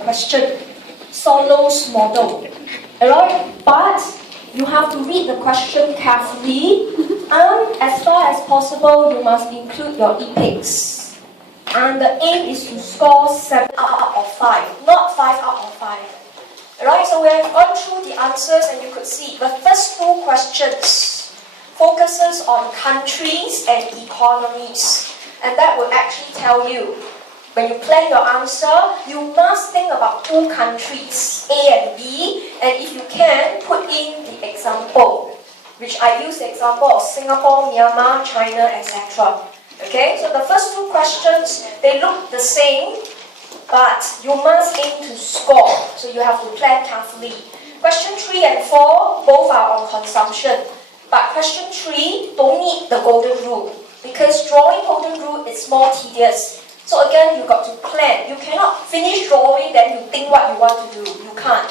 question, Solo's model. Alright, but you have to read the question carefully, and as far as possible, you must include your epics. And the aim is to score 7 out of 5, not 5 out of 5. Alright, so we have gone through the answers, and you could see the first 2 questions focuses on countries and economies, and that will actually tell you when you plan your answer, you must think about 2 countries, A and B, and if you can, put in the example, which I use the example of Singapore, Myanmar, China, etc. Okay, so the first 2 questions, they look the same, but you must aim to score, so you have to plan carefully. Question 3 and 4, both are on consumption, but question 3 don't need the golden rule, because drawing golden rule is more tedious. So again, you got to plan. You cannot finish drawing, then you think what you want to do. You can't.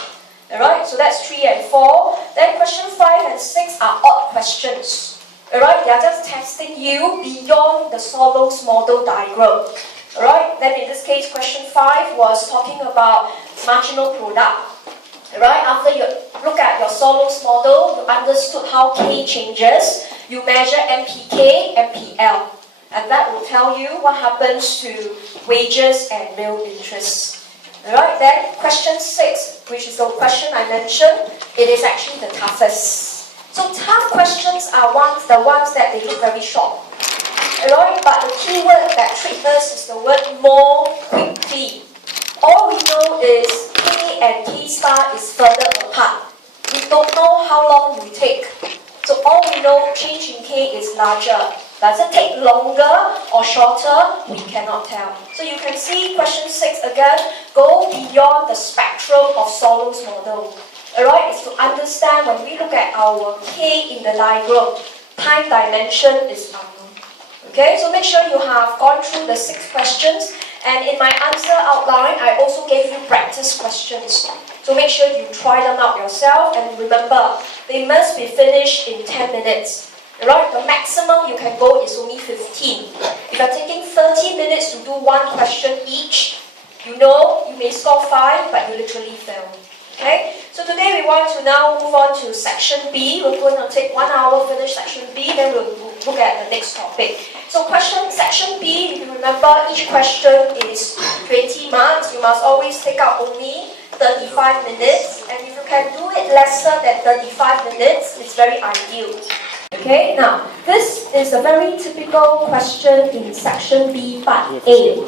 Alright, so that's 3 and 4. Then question 5 and 6 are odd questions. Alright, they are just testing you beyond the Solo's model diagram. Alright, then in this case, question 5 was talking about marginal product. Alright, after you look at your Solo's model, you understood how K changes. You measure MPK, MPL. And that will tell you what happens to wages and real interest. Alright, then question 6, which is the question I mentioned, it is actually the toughest. So tough questions are the ones that they look very short. Alright, but the key word that tricks us is the word more quickly. All we know is K and K star is further apart. We don't know how long it will take. So all we know, change in K is larger. Does it take longer or shorter? We cannot tell. So you can see question 6 again, go beyond the spectrum of Solo's model. Alright, it's to understand when we look at our K in the diagram, time dimension is unknown. Okay, so make sure you have gone through the 6 questions, and in my answer outline, I also gave you practice questions. So make sure you try them out yourself, and remember, they must be finished in 10 minutes. Right, the maximum you can go is only 15. If you're taking 30 minutes to do 1 question each, you know you may score 5, but you literally fail. Okay? So today we want to now move on to section B. We're going to take 1 hour, finish section B, then we'll look at the next topic. So section B, if you remember, each question is 20 marks. You must always take out only 35 minutes, and if you can do it lesser than 35 minutes, it's very ideal. Okay, now, this is a very typical question in section B, part A.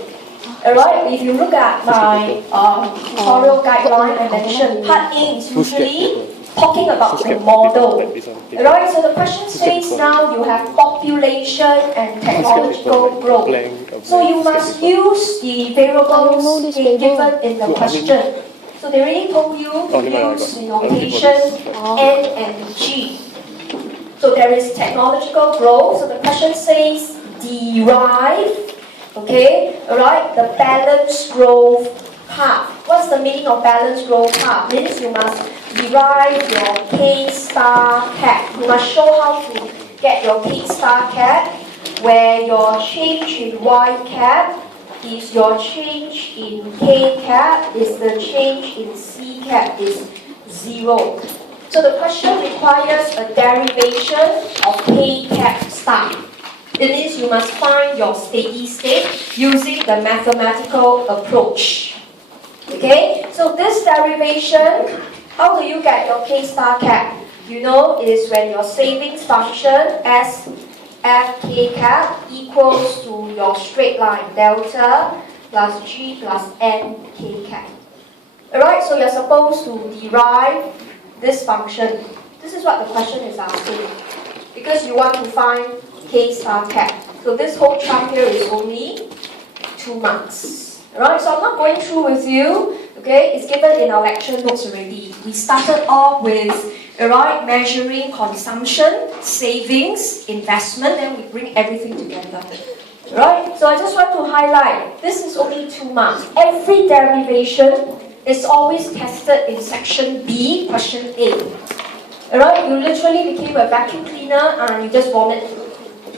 Alright, if you look at my tutorial guideline, I mentioned part A is usually talking about the model. Alright, so the question says now you have population and technological growth. So you must use the variables given in the question. So they already told you to use the notation N and G. So there is technological growth. So the question says derive, okay, alright, the balanced growth path. What's the meaning of balanced growth path? Means you must derive your K star cap. You must show how to get your K star cap, where your change in Y cap is your change in K cap, is the change in C cap is 0. So the question requires a derivation of K cap star. It means you must find your steady state using the mathematical approach. Okay, so this derivation, how do you get your K star cap? You know, it is when your savings function S F K cap equals to your straight line delta plus G plus N K cap. Alright, so you're supposed to derive this function. This is what the question is asking, because you want to find K star cap. So this whole chart here is only 2 marks. Alright, so I'm not going through with you. Okay, it's given in our lecture notes already. We started off with measuring consumption, savings, investment, then we bring everything together. Right? So I just want to highlight, this is only 2 marks. Every derivation is always tested in section B, question A. Alright, you literally became a vacuum cleaner and you just vomit.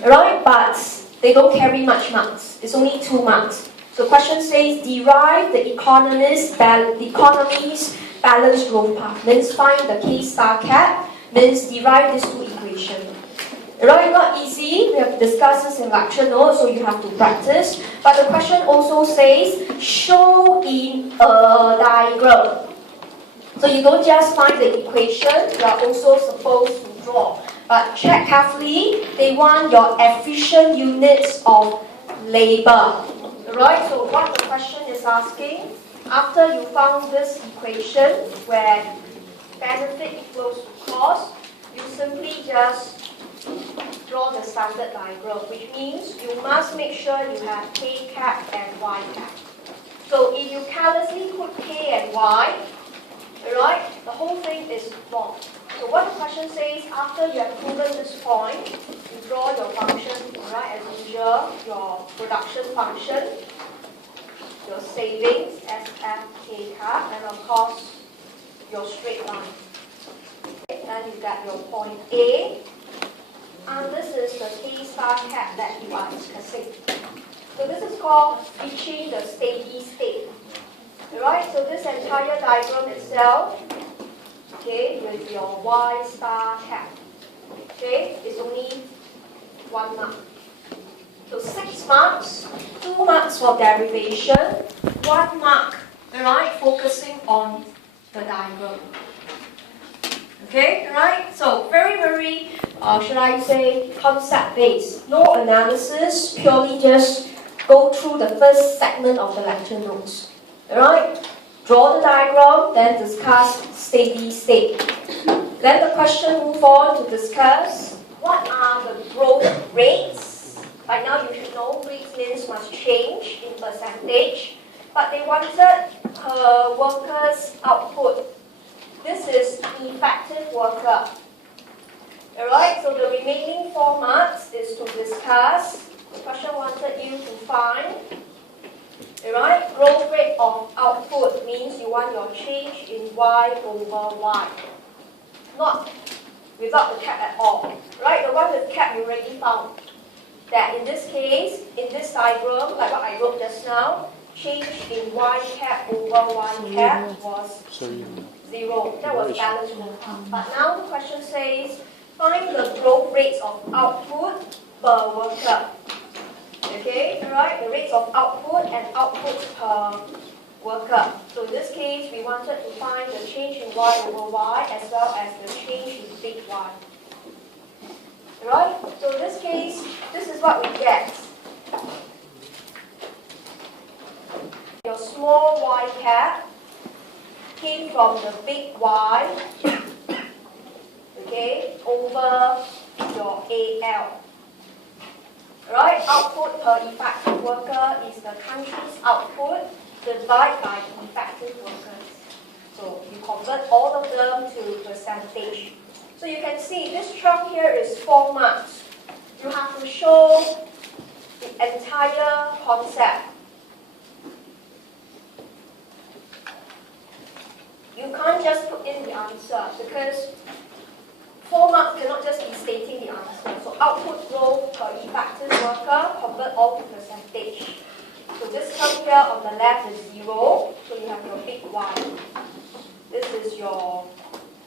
Alright, but they don't carry much marks. It's only 2 marks. So question says, derive the economy's balanced growth path. Means find the K star cap, means derive these two equations. Right, not easy. We have discussed this in lecture notes, so you have to practice. But the question also says, show in a diagram. So you don't just find the equation, you are also supposed to draw. But check carefully, they want your efficient units of labor. Right, so what the question is asking, after you found this equation where benefit equals to cost, you simply just draw the standard diagram, which means you must make sure you have K cap and Y cap. So if you carelessly put K and Y, right, the whole thing is wrong. So what the question says, after you have proven this point, you draw your function, right, as usual, your production function, your savings, SF, K cap, and of course, your straight line. Then you got your point A, and this is the K star cap that you are discussing. So this is called reaching the steady state. Alright, so this entire diagram itself, okay, with your Y star cap, okay, is only 1 mark. So 6 marks, 2 marks for derivation, 1 mark, alright, focusing on the diagram. Okay, right? So very, should I say, concept-based. No analysis, purely just go through the first segment of the lecture notes. Alright? Draw the diagram, then discuss steady state. Then the question move on to discuss what are the growth rates. By now you should know rates means must change in percentage. But they wanted per worker's output. This is effective worker. Alright, so the remaining 4 marks is to discuss. The question wanted you to find. Alright, growth rate of output means you want your change in Y over Y. Not without the cap at all. Right, the one with cap you already found. That in this case, in this diagram, like what I wrote just now, change in Y cap over Y cap was 0. That was balanced growth path. But now the question says, find the growth rates of output per worker. Okay, alright, the rates of output and output per worker. So in this case, we wanted to find the change in Y over Y as well as the change in big Y. Alright, so in this case, this is what we get. Your small Y cap came from the big Y, okay, over your AL. Right, output per effective worker is the country's output divided by effective workers. So you convert all of them to percentage. So you can see this chunk here is 4 marks. You have to show the entire concept. You can't just put in the answer because 4 marks cannot just be stating the answer. So output growth per effective worker, convert all to percentage. So this term here on the left is 0. So you have your big Y. This is your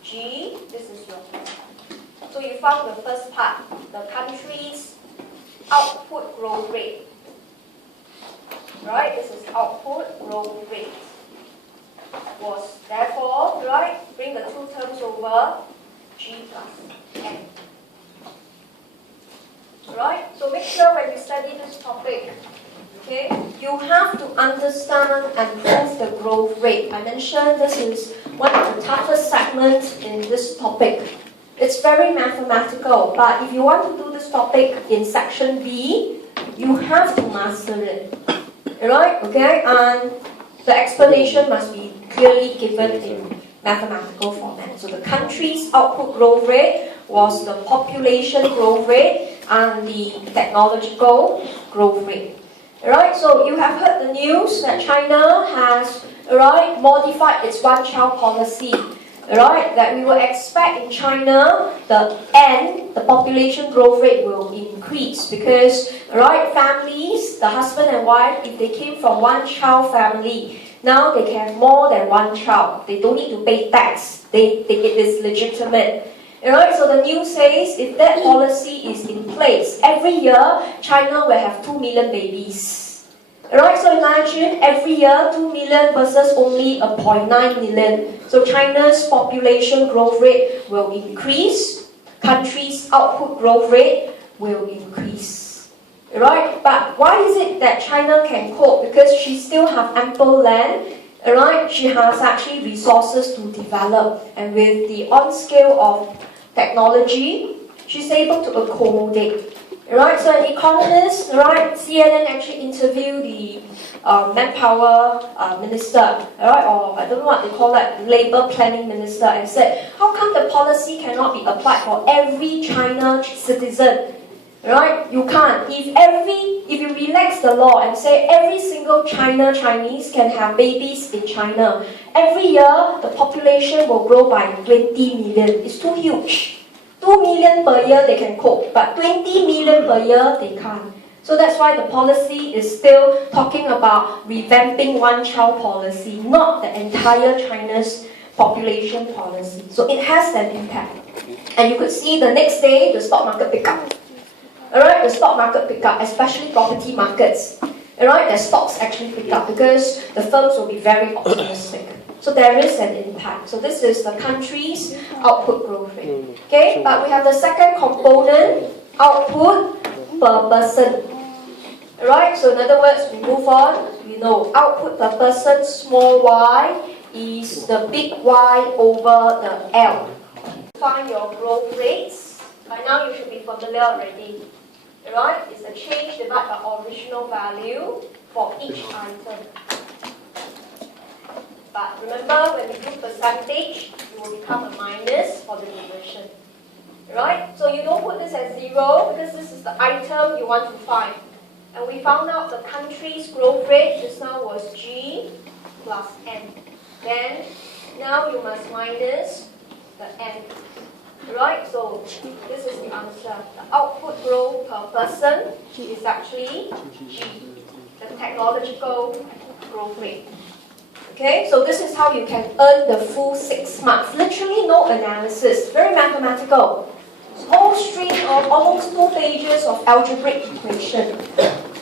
G. This is your P. So you found the first part, the country's output growth rate. Right? This is output growth rate. Was therefore, right? Bring the two terms over. G plus N. Right? So make sure when you study this topic, okay, you have to understand and prove the growth rate. I mentioned this is one of the toughest segments in this topic. It's very mathematical, but if you want to do this topic in section B, you have to master it. Alright? Okay? And the explanation must be clearly given in mathematical format. So the country's output growth rate was the population growth rate and the technological growth rate. Alright, so you have heard the news that China has modified its one-child policy. right, that we will expect in China the population growth rate will increase because, right, families, the husband and wife, if they came from one child family, now they can have more than one child. They don't need to pay tax. It is legitimate. Right, so the news says if that policy is in place, every year China will have 2 million babies. Right, so imagine every year 2 million versus only 0.9 million. So China's population growth rate will increase, country's output growth rate will increase. Right, but why is it that China can cope? Because she still has ample land. Right, she has actually resources to develop, and with the on-scale of technology, she's able to accommodate. Right, so an economist, right, CNN actually interviewed the manpower minister, right, or I don't know what they call that, labor planning minister, and said, how come the policy cannot be applied for every China citizen? Right, you can't. If you relax the law and say every single Chinese can have babies in China, every year the population will grow by 20 million. It's too huge. 2 million per year they can cope, but 20 million per year they can't. So that's why the policy is still talking about revamping one-child policy, not the entire China's population policy. So it has an impact. And you could see the next day the stock market pick up. Alright, the stock market pick up, especially property markets. Alright, the stocks actually pick up because the firms will be very optimistic. So there is an impact. So this is the country's output growth rate. Okay, but we have the second component, output per person. Alright, so in other words, we move on. We know output per person, small y, is the big Y over the L. Find your growth rates. By now you should be familiar already. Right? It's a change divided by original value for each item. But remember, when we do percentage, it will become a minus for the division. Right? So you don't put this as 0 because this is the item you want to find. And we found out the country's growth rate just now was G plus N. Then, now you must minus the N. Right, so this is the answer. The output growth per person is actually G, the technological growth rate. Okay, so this is how you can earn the full 6 marks. Literally no analysis, very mathematical. Whole string of almost 2 pages of algebraic equation.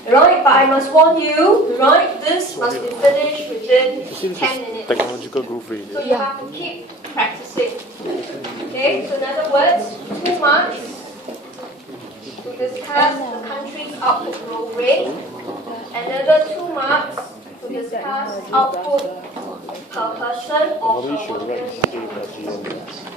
Right, but I must warn you, right, this must be finished within 10 minutes. Technological growth rate. So you have to keep practicing. Okay, so in other words, 2 marks to discuss the country's output growth rate. Another 2 marks to discuss output per person or per worker.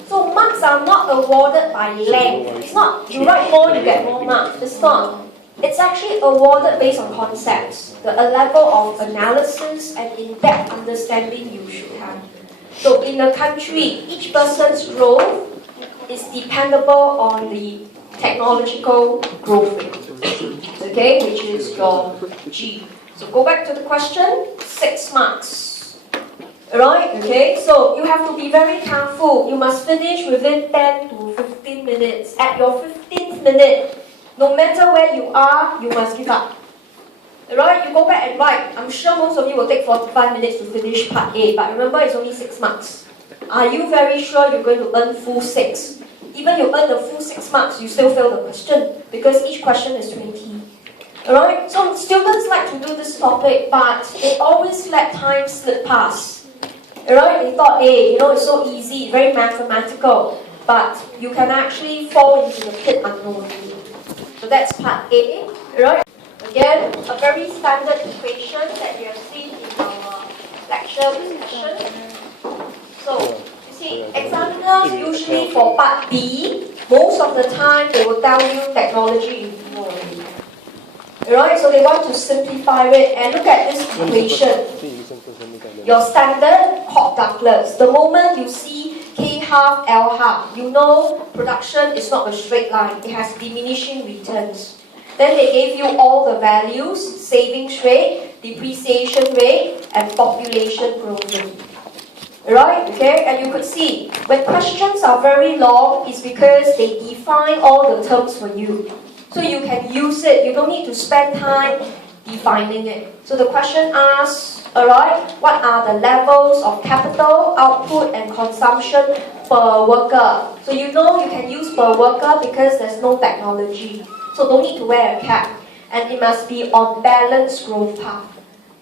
So marks are not awarded by length. It's not you write more, you get more marks. It's not. It's actually awarded based on concepts, a level of analysis and in-depth understanding you should have. So in a country, each person's growth is dependable on the technological growth rate, okay, which is your G. So go back to the question, 6 marks. Alright, okay, so you have to be very careful. You must finish within 10 to 15 minutes. At your 15th minute, no matter where you are, you must give up. Alright, you go back and write. I'm sure most of you will take 45 minutes to finish part A, but remember it's only 6 marks. Are you very sure you're going to earn full 6? Even you earn the full 6 marks, you still fail the question, because each question is 20. Alright, so students like to do this topic, but they always let time slip past. Alright, they thought, hey, it's so easy, very mathematical, but you can actually fall into the pit unknowingly. So that's part A, right? Again, a very standard equation that you have seen in our lecture discussion. So, you see, examiners usually for part B, most of the time they will tell you technology is more already. Right? So they want to simplify it and look at this equation. Your standard Koch-Douglas. The moment you see K half, L half, you know production is not a straight line. It has diminishing returns. Then they gave you all the values, savings rate, depreciation rate, and population growth rate. Right? Okay, and you could see when questions are very long, it's because they define all the terms for you. So you can use it, you don't need to spend time defining it. So the question asks, alright, what are the levels of capital, output, and consumption per worker? So you know you can use per worker because there's no technology. So don't need to wear a cap. And it must be on balanced growth path.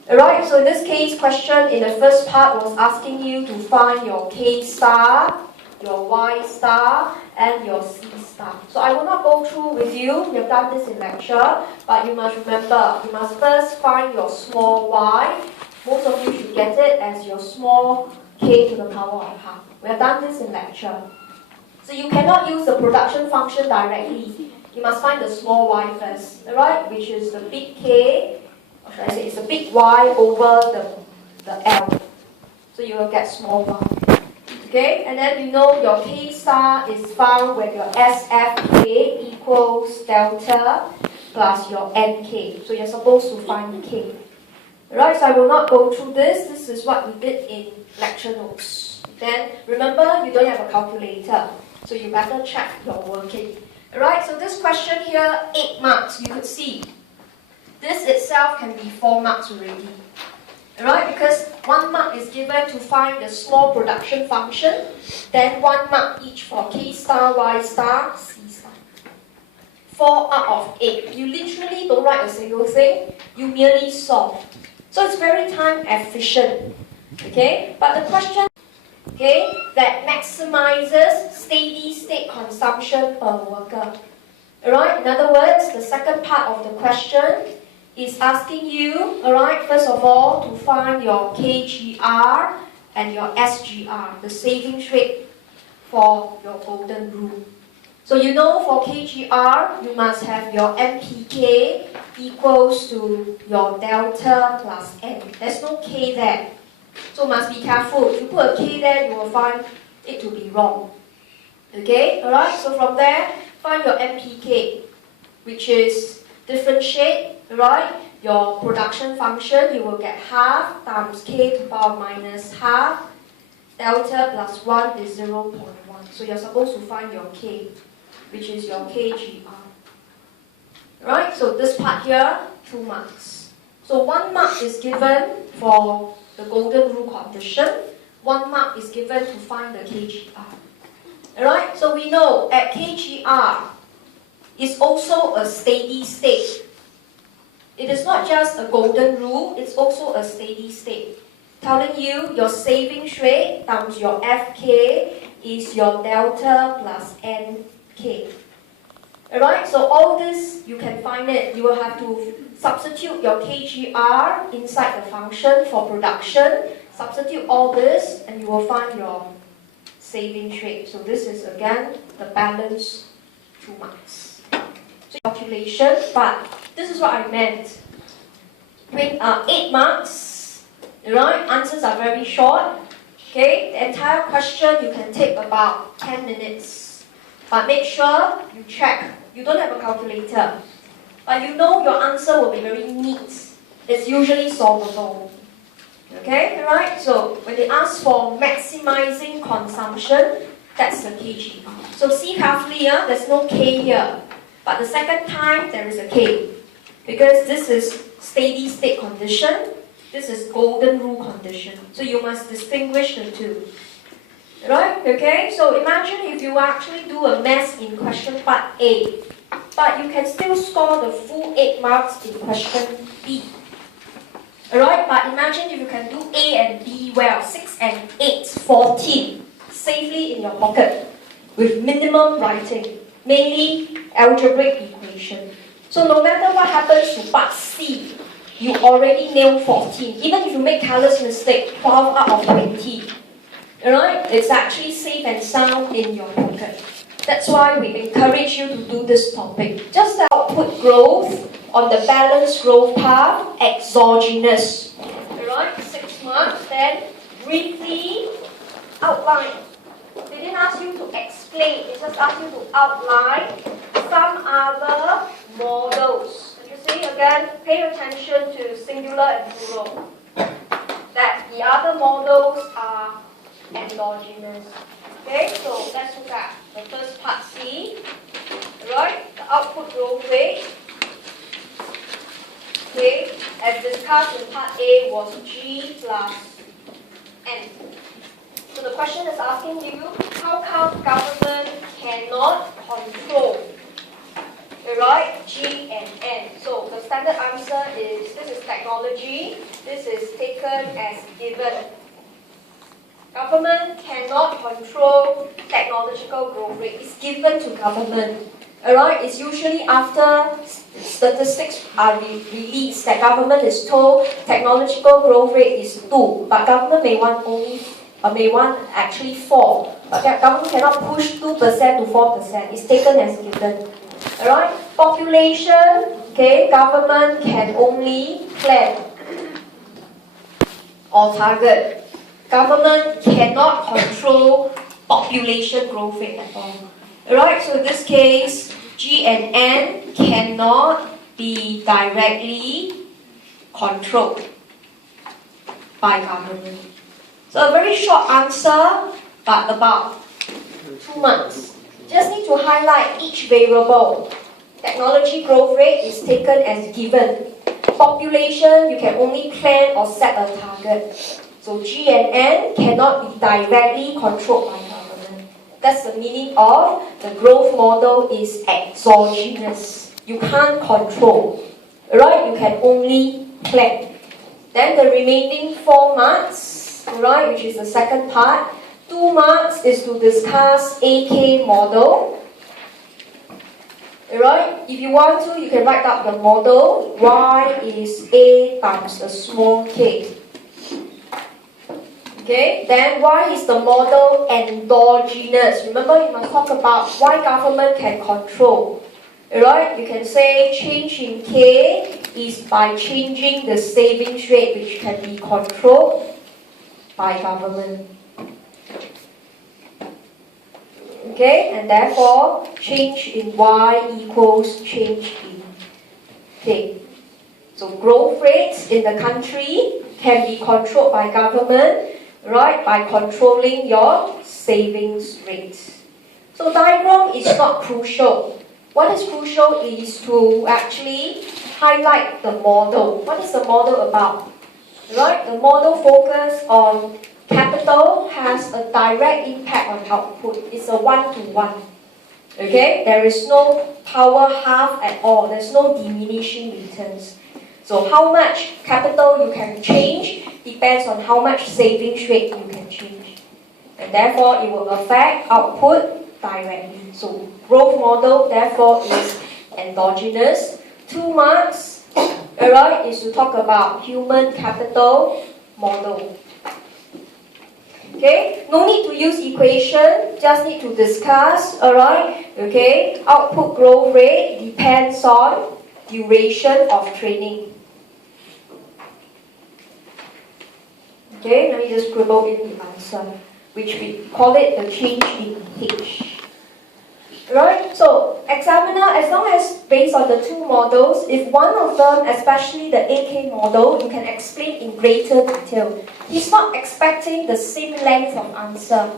Alright, so in this case, question in the first part was asking you to find your K star, your Y star, and your C star. So I will not go through with you, we have done this in lecture, but you must remember, you must first find your small y. Most of you should get it as your small k to the power of half. We have done this in lecture. So you cannot use the production function directly. You must find the small y first, alright, which is the big K, or should I say it's a big Y over the L. So you will get small y. Okay, and then you know your K star is found when your SFK equals delta plus your NK. So you're supposed to find K. Alright, so I will not go through this. This is what we did in lecture notes. Then remember, you don't have a calculator. So you better check your working. Alright, so this question here, 8 marks, you could see. This itself can be 4 marks already. Alright, because 1 mark is given to find the small production function, then 1 mark each for K star, Y star, C star. 4 out of 8. You literally don't write a single thing, you merely solve. So it's very time efficient. Okay, but the question, okay, that maximizes steady state consumption per worker. Alright, in other words, the second part of the question is asking you, alright, first of all, to find your KGR and your SGR, the savings rate for your golden rule. So you know for KGR, you must have your MPK equals to your delta plus N. There's no K there. So must be careful. If you put a K there, you will find it to be wrong. Okay, alright, so from there, find your MPK, which is differentiate, right? Your production function, you will get half times K to the power minus half. Delta plus 1 is 0.1. So you're supposed to find your K, which is your KGR. Right? So this part here, 2 marks. So 1 mark is given for the golden rule condition. 1 mark is given to find the KGR. Alright? So we know at KGR is also a steady state. It is not just a golden rule, it's also a steady state. Telling you your savings rate times your FK is your delta plus NK. Alright, so all this, you can find it. You will have to substitute your KGR inside the function for production. Substitute all this, and you will find your savings rate. So this is, again, the balance 2 marks. So calculation, but this is what I meant. With 8 marks, right? Answers are very short. Okay, the entire question you can take about 10 minutes. But make sure you check. You don't have a calculator. But you know your answer will be very neat. It's usually solvable. Okay, alright? So when they ask for maximizing consumption, that's the KGR. So see carefully, there's no K here. But the second time, there is a K. Because this is steady state condition, this is golden rule condition. So you must distinguish the two. Right? Okay? So imagine if you actually do a mess in question part A, but you can still score the full 8 marks in question B. Alright? But imagine if you can do A and B well, 6 and 8, 14, safely in your pocket, with minimum writing, mainly algebraic equation. So no matter what happens to part C, you already nailed 14. Even if you make careless mistake, 12 out of 20. Alright? It's actually safe and sound in your pocket. That's why we encourage you to do this topic. Just the output growth on the balanced growth path, exogenous. Alright? 6 marks. Then briefly outline. They didn't ask you to explain, they just asked you to outline some other models. You see, again, pay attention to singular and plural. That the other models are endogenous. Okay, so let's look at the first part C. Right, the output growth rate. Okay, as discussed in part A was G plus N. So the question is asking you, how come government cannot control, right, G and N? So the standard answer is, this is technology, this is taken as given. Government cannot control technological growth rate. It's given to government. Alright, it's usually after statistics are released that government is told technological growth rate is 2, but government may want actually 4. But government cannot push 2% to 4%. It's taken as given. Alright, population, okay, government can only plan or target. Government cannot control population growth rate at all. Alright, so in this case, G and N cannot be directly controlled by government. So a very short answer, but about 2 months. Just need to highlight each variable. Technology growth rate is taken as given. Population, you can only plan or set a target. So G and N cannot be directly controlled by government. That's the meaning of the growth model is exogenous. You can't control, right? You can only plan. Then the remaining 4 marks, right, which is the second part. 2 marks is to discuss AK model. Alright, if you want to, you can write up the model. Y is A times a small k. Okay, then why is the model endogenous? Remember, you must talk about why government can control. Alright, you can say change in K is by changing the savings rate, which can be controlled by government. Okay, and therefore change in Y equals change in K. So growth rates in the country can be controlled by government, right, by controlling your savings rates. So diagram is not crucial. What is crucial is to actually highlight the model. What is the model about? Right, the model focuses on capital has a direct impact on output. It's a 1-to-1. Okay, there is no power half at all. There's no diminishing returns. So how much capital you can change depends on how much savings rate you can change. And therefore, it will affect output directly. So growth model, therefore, is endogenous. 2 marks, alright, is to talk about human capital model. Okay, no need to use equation, just need to discuss, alright, okay, output growth rate depends on duration of training. Okay, let me just scribble in the answer, which we call it the change in H. Right, so examiner, as long as based on the 2 models, if one of them, especially the AK model, you can explain in greater detail. He's not expecting the same length of answer.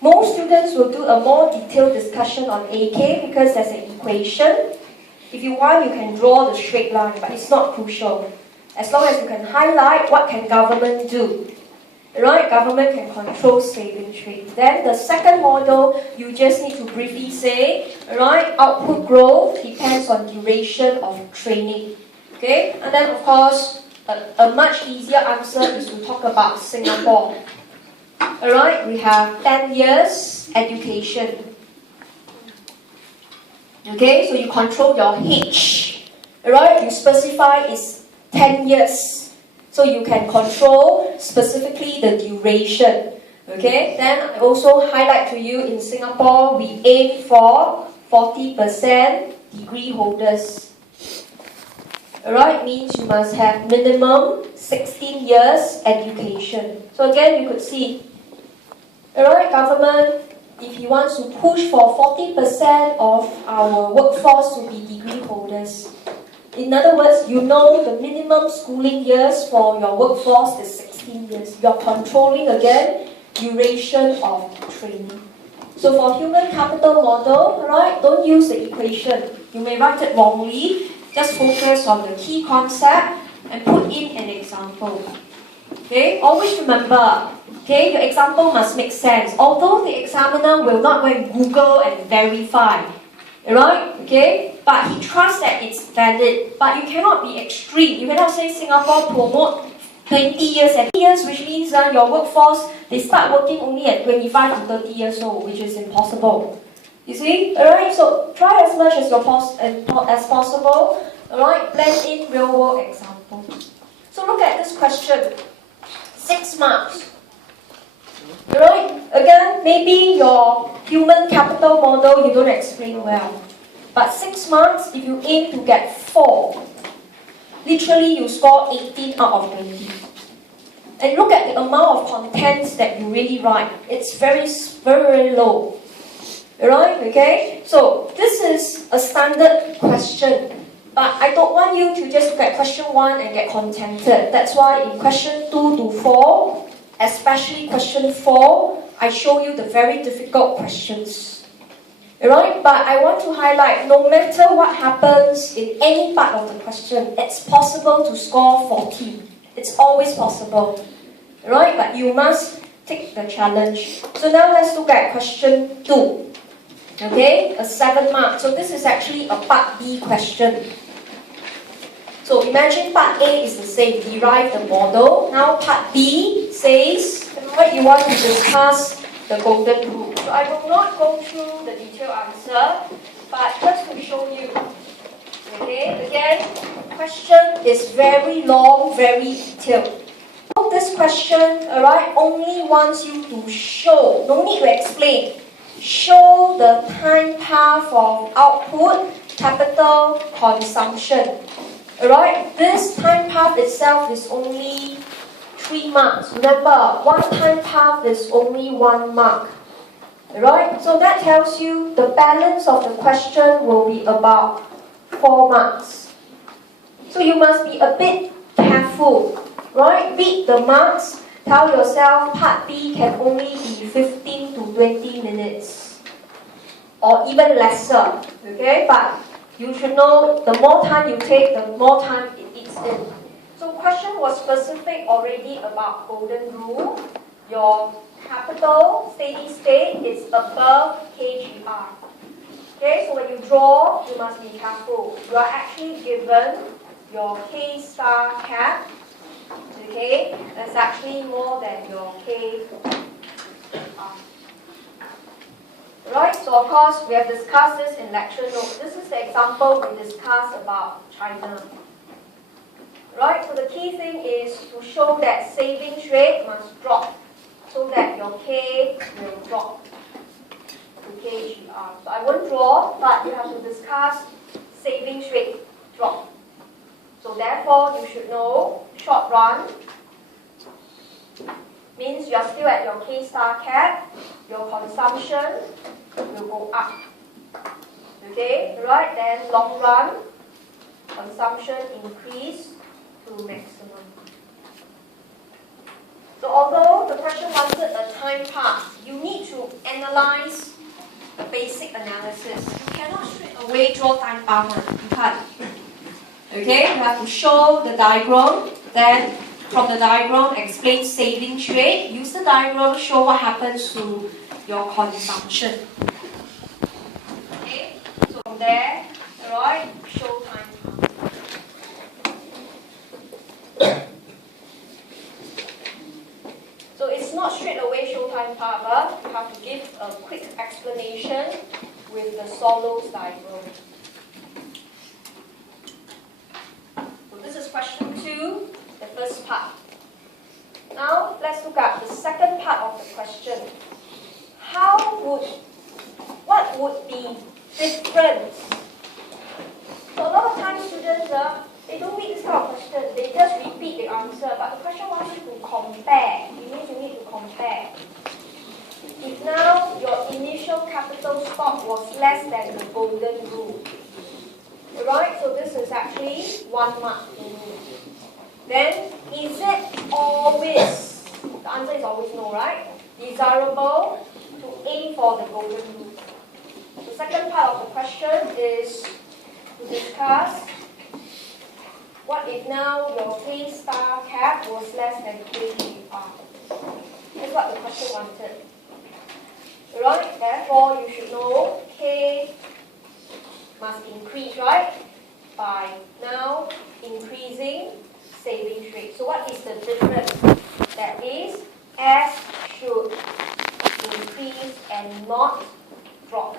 Most students will do a more detailed discussion on AK because there's an equation. If you want, you can draw the straight line, but it's not crucial. As long as you can highlight what can government do. Right, government can control savings rate. Then the second model, you just need to briefly say, right, output growth depends on duration of training. Okay, and then of course, a much easier answer is to talk about Singapore. Alright, we have 10 years education. Okay, so you control your H. Alright, you specify is 10 years. So you can control specifically the duration. Okay, then I also highlight to you in Singapore, we aim for 40% degree holders. Alright, means you must have minimum 16 years education. So again, you could see, alright, government, if he wants to push for 40% of our workforce to be degree holders. In other words, you know the minimum schooling years for your workforce is 16 years. You're controlling again duration of training. So for human capital model, right, don't use the equation. You may write it wrongly. Just focus on the key concept and put in an example. Okay, always remember, okay, your example must make sense. Although the examiner will not go and Google and verify, right? Okay, but he trusts that it's valid. But you cannot be extreme. You cannot say Singapore promote 20 years and years, which means your workforce, they start working only at 25 to 30 years old, which is impossible. You see? Alright, so try as much as possible, alright, blend in real world examples. So look at this question. 6 marks. Alright, again, maybe your human capital model you don't explain well. But 6 marks, if you aim to get 4, literally you score 18 out of 20. And look at the amount of contents that you really write. It's very, very low. Alright, okay? So this is a standard question. But I don't want you to just look at question 1 and get contented. That's why in question 2 to 4, especially question 4, I show you the very difficult questions. Alright, but I want to highlight, no matter what happens in any part of the question, it's possible to score 14. It's always possible. Alright, but you must take the challenge. So now let's look at question 2. Okay, a 7 mark. So this is actually a part B question. So imagine part A is the same, derive the model. Now part B says, what you want to discuss the golden rule. So I will not go through the detailed answer, but just to show you. Okay, again, question is very long, very detailed. This question, alright, only wants you to show, no need to explain. Show the time path of output, capital, consumption. Alright, this time path itself is only 3 marks. Remember, one time path is only 1 mark. Alright, so that tells you the balance of the question will be about 4 marks. So you must be a bit careful. Right, read the marks. Tell yourself part B can only be 15 to 20 minutes. Or even lesser. Okay, but you should know the more time you take, the more time it eats in. So question was specific already about golden rule. Your capital steady state is above KGR. Okay, so when you draw, you must be careful. You are actually given your K star cap. Okay, that's actually more than your K. Right, so of course we have discussed this in lecture notes. This is the example we discussed about China. Right, so the key thing is to show that savings rate must drop so that your K will drop to KGR. So I won't draw, but you have to discuss savings rate drop. So therefore, you should know short run means you are still at your K star cap, your consumption will go up. Okay, right? Then long run, consumption increase to maximum. So although the question wanted a time path, you need to analyze the basic analysis. You cannot straight away draw time path. You can't. Okay, you have to show the diagram, then from the diagram explain savings rate, use the diagram, show what happens to your consumption. Okay, so from there, alright, show time path. So it's not straight away show time path, you have to give a quick explanation with the Solows diagram. This is question 2, the first part. Now, let's look at the second part of the question. What would be different? So a lot of times students, they don't read this kind of question, they just repeat the answer, but the question wants you to compare. You need to compare. If now your initial capital stock was less than the golden rule, right, so this is actually 1 mark. Then, is it always, the answer is always no, right? desirable to aim for the golden rule. The second part of the question is to discuss what if now your K star cap was less than KGR. That's what the question wanted. Right? Therefore, you should know K must increase, right? By now increasing savings rate. So what is the difference? That is, S should increase and not drop.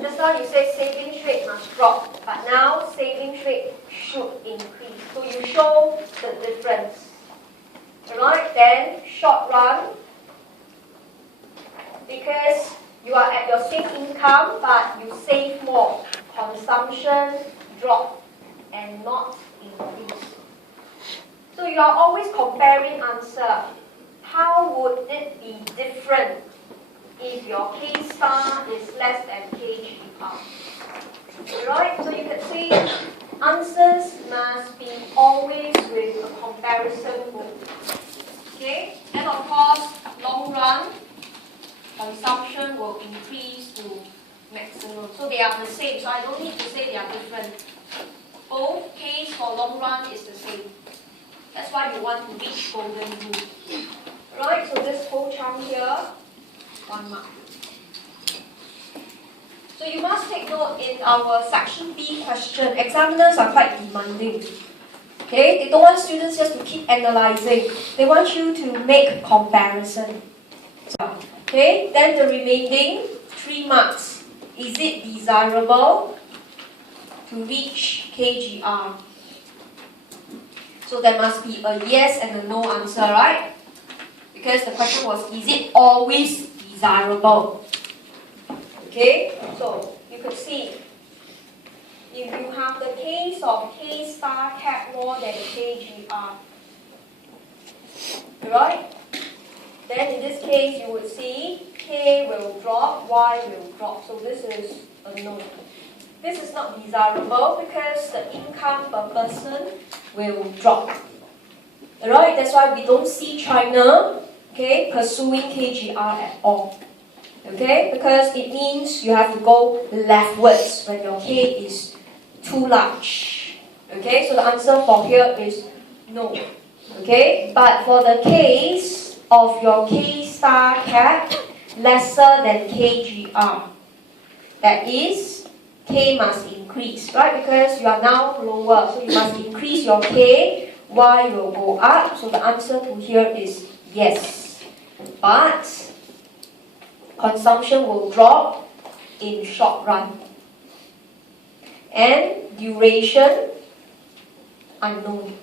Just now you said savings rate must drop, but now savings rate should increase. So you show the difference. Alright, then short run, because you are at your same income but you save more, consumption drop and not increase. So you are always comparing answer. How would it be different if your K star is less than KGR? Right? So you can see answers must be always with a comparison mode. Okay? And of course, long run, consumption will increase to maximum. So they are the same. So I don't need to say they are different. Both K's for long run is the same. That's why you want to reach golden rule. Right? So this whole chunk here, 1 mark. So you must take note in our section B question, examiners are quite demanding. Okay? They don't want students just to keep analyzing. They want you to make comparison. Okay? Then the remaining 3 marks. Is it desirable to reach KGR? So there must be a yes and a no answer, right? Because the question was, is it always desirable? Okay, so you could see, if you have the case of K star cap more than KGR, right? Then in this case, you would see K will drop, Y will drop. So this is a no. This is not desirable because the income per person will drop. Alright, that's why we don't see China, okay, pursuing KGR at all. Okay, because it means you have to go leftwards when your K is too large. Okay, so the answer for here is no. Okay, but for the case of your K star cap lesser than KGR, that is, K must increase, right? Because you are now lower, so you must increase your K, Y will go up. So the answer to here is yes. But consumption will drop in short run. And duration, unknown.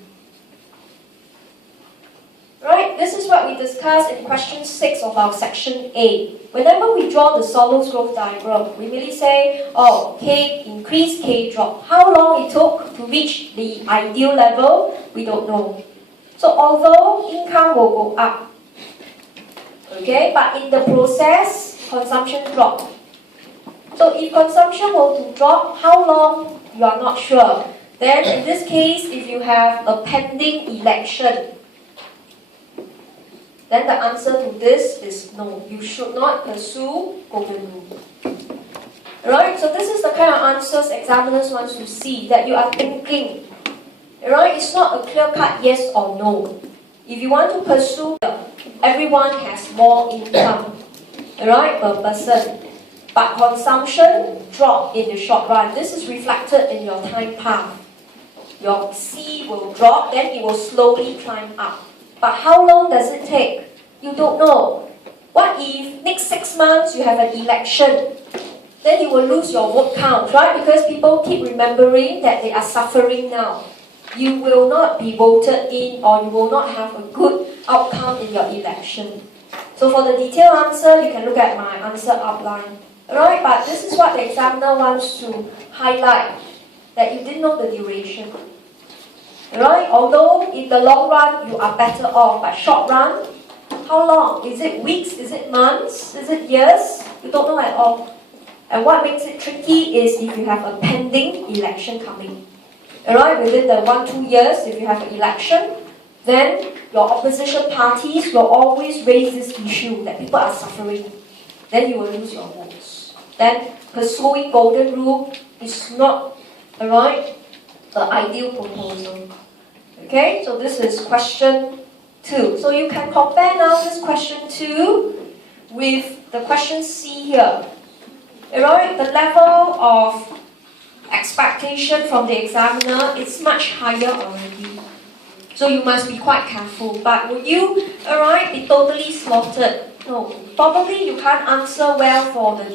Right, this is what we discussed in question 6 of our section A. Whenever we draw the Solow growth diagram, we really say, oh, K increase, K drop. How long it took to reach the ideal level, we don't know. So although income will go up, okay, but in the process, consumption drop. So if consumption were to drop, how long, you are not sure. Then in this case, if you have a pending election, then the answer to this is no. You should not pursue golden rule. Alright, so this is the kind of answers examiners want to see, that you are thinking. Alright, it's not a clear-cut yes or no. If you want to pursue, everyone has more income, alright, per person. But consumption drop in the short run. This is reflected in your time path. Your C will drop, then it will slowly climb up. But how long does it take? You don't know. What if next 6 months you have an election? Then you will lose your vote count, right? Because people keep remembering that they are suffering now. You will not be voted in, or you will not have a good outcome in your election. So for the detailed answer, you can look at my answer outline. Alright, but this is what the examiner wants to highlight, that you didn't know the duration. Alright, although in the long run you are better off, but short run, how long? Is it weeks? Is it months? Is it years? You don't know at all. And what makes it tricky is if you have a pending election coming. Alright, within the 1-2 years, if you have an election, then your opposition parties will always raise this issue that people are suffering. Then you will lose your votes. Then pursuing golden rule is not, alright, the ideal proposal. Okay, so this is question 2. So you can compare now this question 2 with the question C here. Alright, the level of expectation from the examiner is much higher already. So you must be quite careful. But would you, alright, be totally slaughtered? No. Probably you can't answer well for the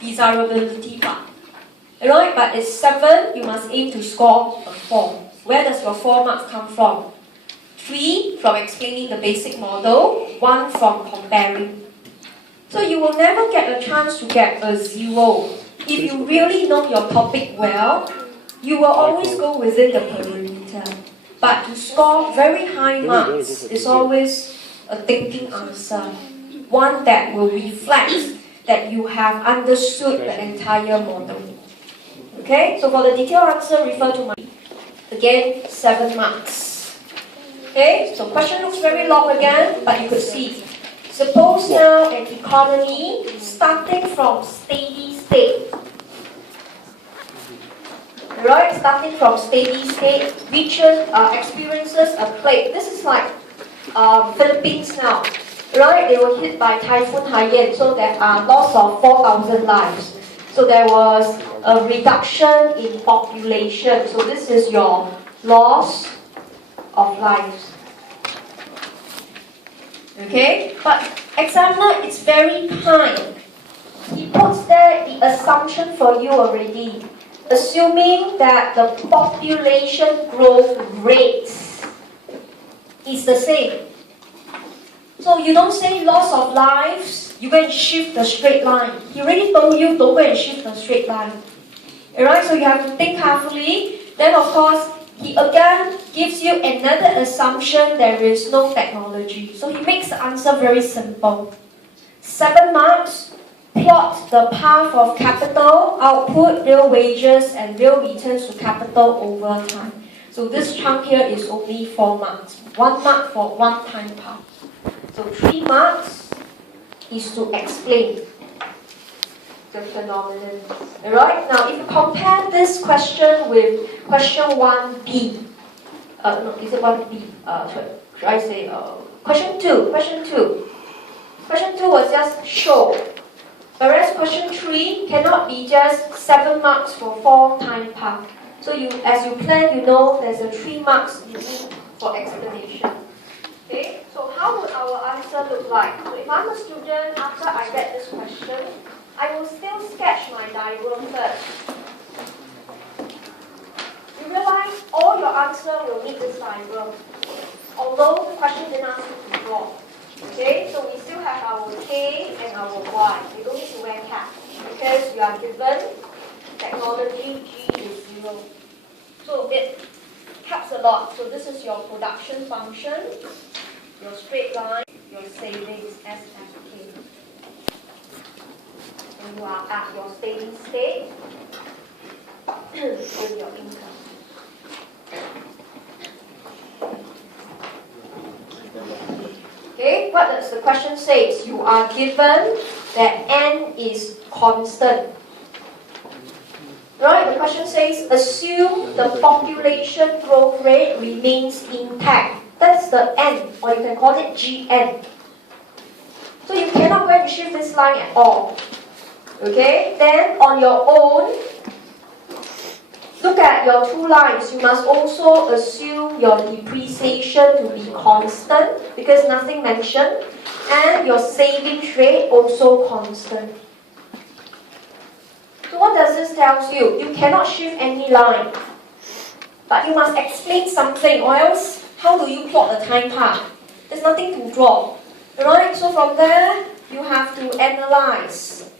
desirability part. Alright, but it's 7, you must aim to score a 4. Where does your 4 marks come from? 3 from explaining the basic model, 1 from comparing. So you will never get a chance to get a 0. If you really know your topic well, you will always go within the perimeter. But to score very high marks is always a thinking answer. One that will reflect that you have understood the entire model. Okay, so for the detailed answer, refer to my, again, 7 marks. Okay, so question looks very long again, but you could see. Suppose now an economy starting from steady state. Right, starting from steady state, experiences a plague. This is like Philippines now. Right, they were hit by Typhoon Haiyan, so there are loss of 4,000 lives. So there was a reduction in population. So this is your loss of lives. Okay, but examiner is very kind. He puts there the assumption for you already. Assuming that the population growth rate is the same. So you don't say loss of lives, you go and shift the straight line. He already told you don't go and shift the straight line. Alright, so you have to think carefully. Then of course, he again gives you another assumption there is no technology. So he makes the answer very simple. 7 marks. Plot the path of capital, output, real wages, and real returns to capital over time. So this chunk here is only 4 marks. 1 mark for one time path. So 3 marks is to explain the phenomenon. Alright, now if you compare this question with question 1B, no, is it 1B? Should I say question 2? Question 2. Question 2 was just show. Whereas question 3 cannot be just 7 marks for 4 time path. So as you plan, you know there's a 3 marks you need for explanation. Okay, so how would our answer look like? So if I'm a student, after I get this question, I will still sketch my diagram first. You realize all your answer will need this diagram, although the question didn't ask you to draw. Okay, so we still have our K and our Y. You don't need to wear cap because you are given technology G is 0. So it helps a lot. So this is your production function, your straight line, your savings SFK. And you are at your steady state with your income. Okay, what does the question say? You are given that n is constant. Right, the question says, assume the population growth rate remains intact. That's the n, or you can call it Gn. So you cannot go and shift this line at all. Okay, then on your own, look at your 2 lines. You must also assume your depreciation to be constant because nothing mentioned, and your savings rate also constant. So what does this tell you? You cannot shift any line, but you must explain something, or else how do you plot the time path? There's nothing to draw. Alright, so from there, you have to analyze.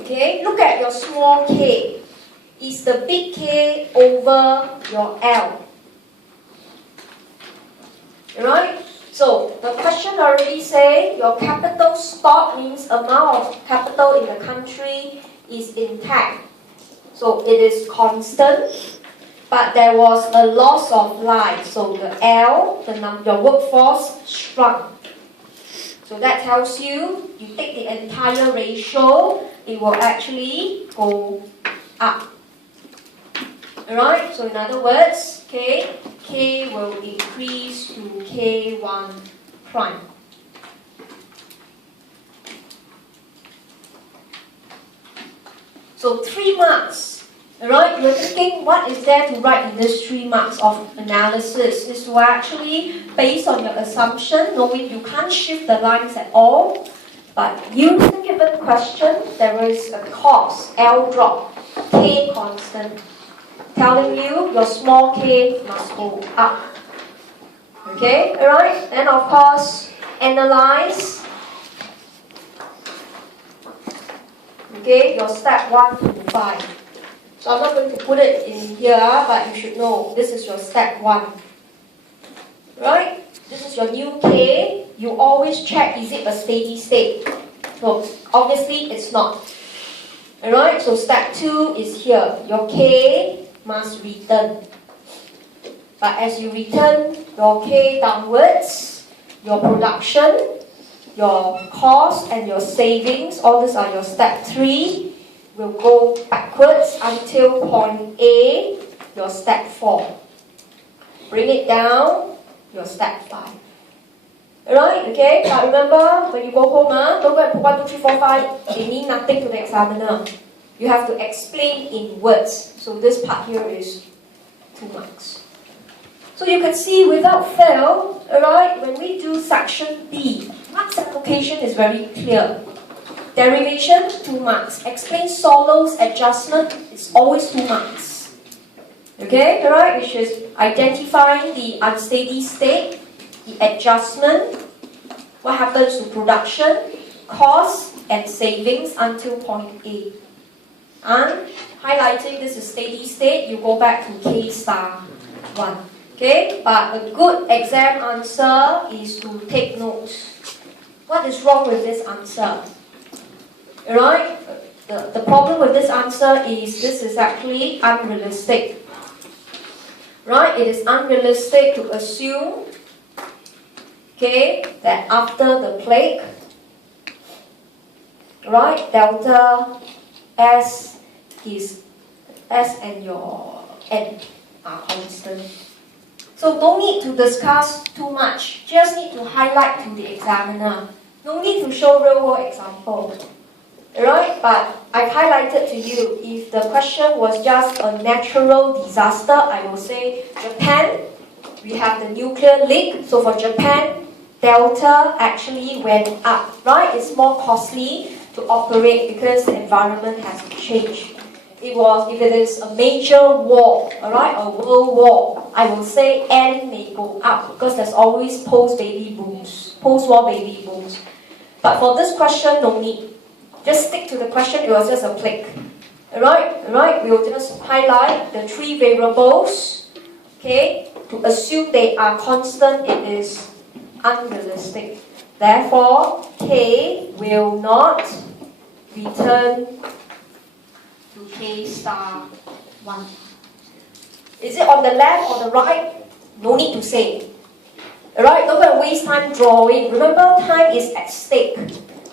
Okay, look at your small k. Is the big K over your L. Alright? So the question already say your capital stock means amount of capital in the country is intact. So it is constant. but there was a loss of life. So the L, your workforce shrunk. So that tells you, you take the entire ratio, it will actually go up. Alright, so in other words, K will increase to K1 prime. So 3 marks. Alright, you're thinking, what is there to write in this 3 marks of analysis? Is to actually, based on your assumption, knowing you can't shift the lines at all, but use the given question, there is a cost, L drop, K constant, telling you your small k must go up. Okay, alright? Then of course, analyze. Okay, your step 1 to 5. So I'm not going to put it in here, but you should know this is your step 1. Right? This is your new K. You always check, is it a steady state? So obviously it's not. Alright, so step 2 is here. Your K must return. But as you return your K downwards, your production, your cost and your savings, all these are your step 3, will go backwards until point A, your step 4. Bring it down, your step 5. Alright, okay? But remember, when you go home, don't go and put 1, 2, 3, 4, 5. They mean nothing to the examiner. You have to explain in words. So this part here is 2 marks. So you can see without fail, alright, when we do section B, marks application is very clear. Derivation, 2 marks. Explain Solo's adjustment is always 2 marks. Okay, alright, which is identifying the unsteady state, the adjustment, what happens to production, cost, and savings until point A. And highlighting this is steady state, you go back to K star 1. Okay, but a good exam answer is to take notes. What is wrong with this answer? Alright, the problem with this answer is this is actually unrealistic. Right, it is unrealistic to assume, okay, that after the plague, right, delta S and your N are constant. So don't need to discuss too much, just need to highlight to the examiner. No need to show real world example. Alright, but I've highlighted to you, if the question was just a natural disaster, I will say Japan, we have the nuclear leak, so for Japan, delta actually went up, right? It's more costly to operate because the environment has changed. If it is a major war, alright, a world war, I will say N may go up because there's always post-baby booms, post-war baby booms. But for this question, no need. Just stick to the question, it was just a plague. Alright, we will just highlight the 3 variables, okay, to assume they are constant, it is unrealistic. Therefore, K will not return to K star 1. Is it on the left or the right? No need to say. Alright, don't go and waste time drawing. Remember, time is at stake.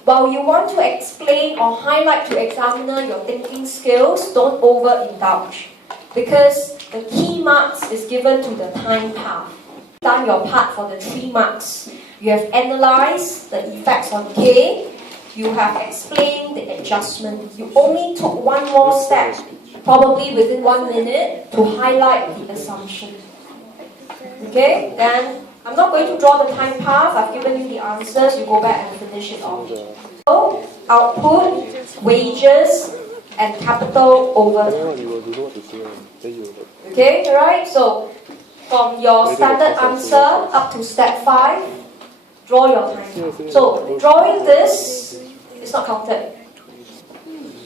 While you want to explain or highlight to examiner your thinking skills, don't overindulge. Because the key marks is given to the time path. Done your part for the 3 marks. You have analyzed the effects on K. You have explained the adjustment. You only took 1 more step, probably within 1 minute, to highlight the assumption. Okay, then I'm not going to draw the time path. I've given you the answers. You go back and finish it off. So, output, wages, and capital over time. Okay, alright, so from your standard answer up to step 5, draw your time. So, drawing this is not counted.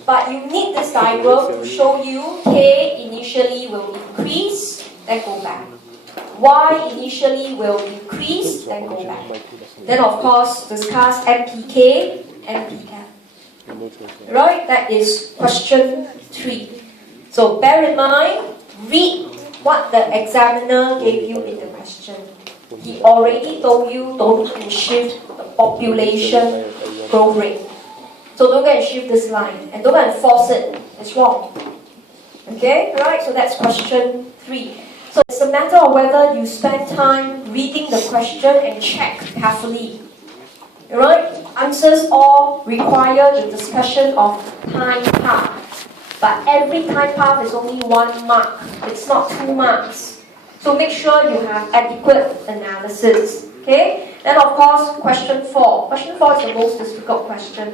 But you need this diagram to show you K initially will increase, then go back. Y initially will increase, then go back. Then of course, discuss NPK, NPF. Right, that is question 3. So bear in mind, read what the examiner gave you in the question. He already told you don't need to shift the population growth rate. So don't go and shift this line and don't go and force it. It's wrong. Okay, right? So that's question 3. So it's a matter of whether you spend time reading the question and check carefully. Alright? Answers all require the discussion of time path. But every time path is only 1 mark. It's not 2 marks. So make sure you have adequate analysis. Okay? Then of course, question 4. Question 4 is the most difficult question.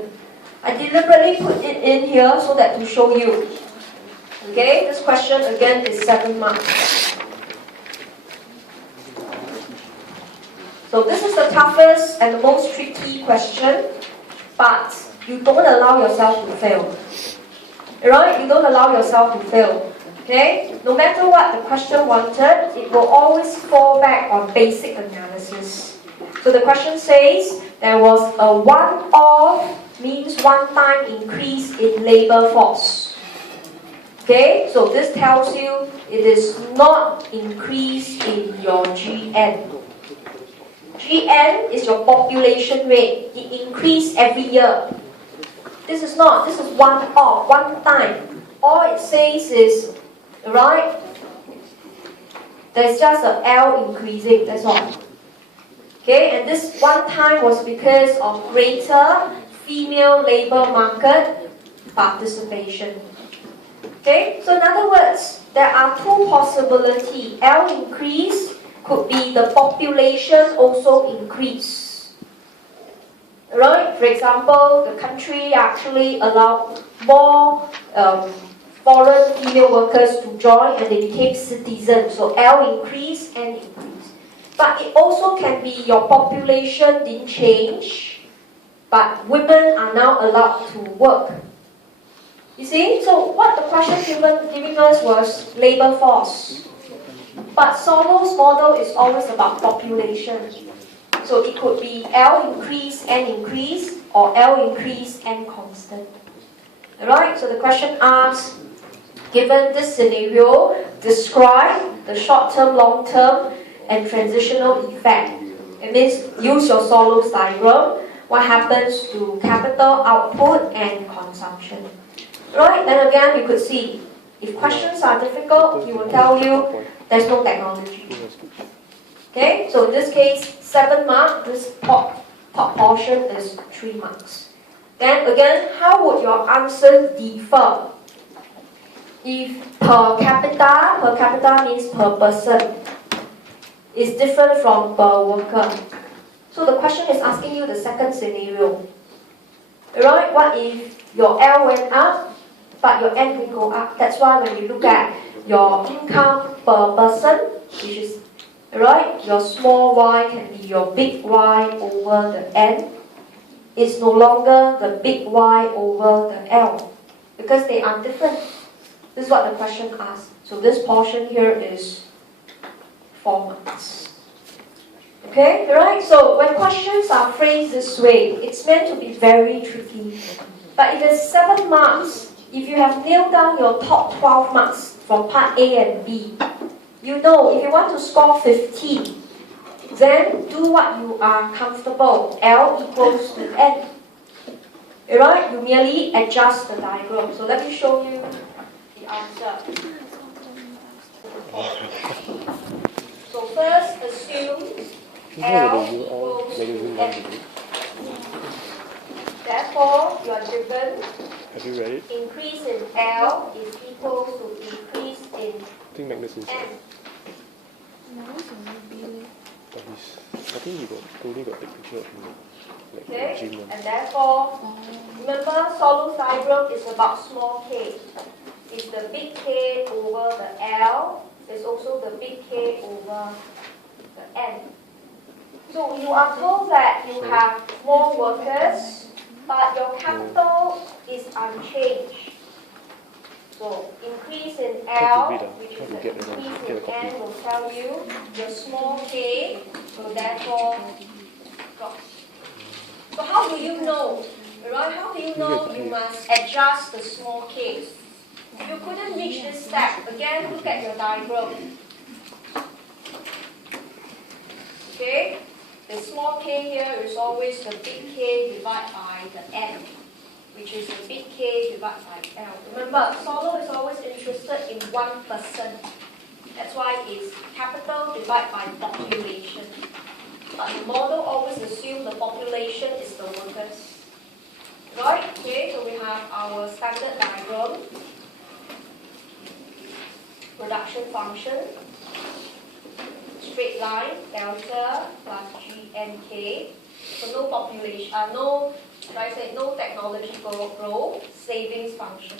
I deliberately put it in here so that to show you. Okay? This question again is 7 marks. So this is the toughest and the most tricky question, but you don't allow yourself to fail. Alright? You don't allow yourself to fail. Okay? No matter what the question wanted, it will always fall back on basic analysis. So the question says, there was a one-off, means one-time increase in labor force. Okay? So this tells you it is not increase in your GN. GN is your population rate. It increases every year. This is not. This is one-off, one time. All it says is, right, there's just an L increasing, that's all. Okay, and this one time was because of greater female labor market participation. Okay, so in other words, there are 2 possibilities. L increase could be the population also increase. Right? For example, the country actually allowed more foreign female workers to join and they became citizens. So L increase and increase. But it also can be your population didn't change, but women are now allowed to work. You see? So what the question giving us was labor force. But Solo's model is always about population. So it could be L increase, N increase, or L increase, N constant. Alright, so the question asks, given this scenario, describe the short-term, long-term, and transitional effect. It means use your Solo's diagram. What happens to capital output and consumption? Right, then again, you could see, if questions are difficult, he will tell you there's no technology. Okay, so in this case, 7 marks, this top portion is 3 marks. Then again, how would your answer differ? If per capita means per person, is different from per worker. So the question is asking you the second scenario. Right, what if your L went up, but your N didn't go up? That's why when you look at your income per person, which is, right, your small y can be your big Y over the N. It's no longer the big Y over the L, because they are different. This is what the question asks. So this portion here is 4 marks. Okay, right? So when questions are phrased this way, it's meant to be very tricky. But if it's 7 marks, if you have nailed down your top 12 marks from part A and B, you know if you want to score 15, then do what you are comfortable. L equals to N. Alright, you merely adjust the diagram. So let me show you the answer. So first, assume L equals to N. Therefore, you are given Have you read it? increase in L is equal to increase in I think Magnus is. N. But I think he only got the picture of him, like Okay, the gym one. and therefore, remember Solo's diagram is about small k. It's the big K over the L. It's also the big K over the N. So you are told that you have more workers, but your capital is unchanged. So increase in L, which is the increase in N, will tell you your small k will therefore drop. So how do you know? Right? How do you know you must adjust the small k? If you couldn't reach this step, again look at your diagram. Okay? The small k here is always the big K divided by the N, which is the big K divided by L. Remember, Solo is always interested in 1%. That's why it's capital divided by population. But the model always assumes the population is the workers. Right? Okay, so we have our standard diagram. Production function. Straight line, delta plus GNK. So no population, no technological growth, savings function.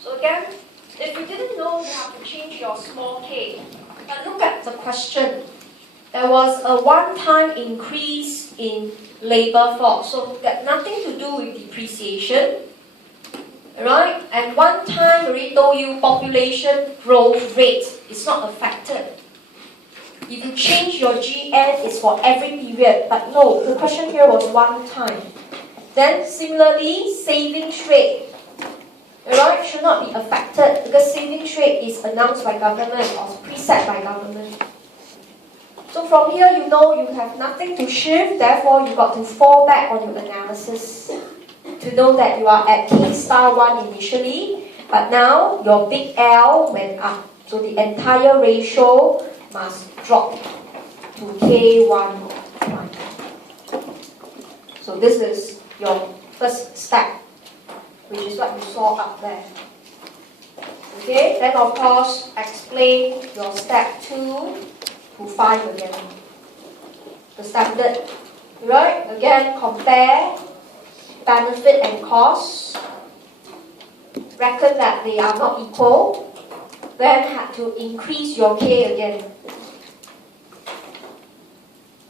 So again, if you didn't know, you have to change your small k. But look at the question. There was a one-time increase in labor force. So that nothing to do with depreciation. Right? And one time already told you population growth rate is not affected. If you change your GN, it's for every period. But no, the question here was one time. Then similarly, savings rate. Right? Should not be affected because savings rate is announced by government or preset by government. So from here you know you have nothing to shift, therefore you got to fall back on your analysis. To know that you are at K star 1 initially, but now your big L went up. So the entire ratio must drop to K1 prime. So this is your first step, which is what you saw up there. Okay, then of course explain your step 2 to 5 again. The standard, right? Again, compare benefit and cost, reckon that they are not equal, then had to increase your K again.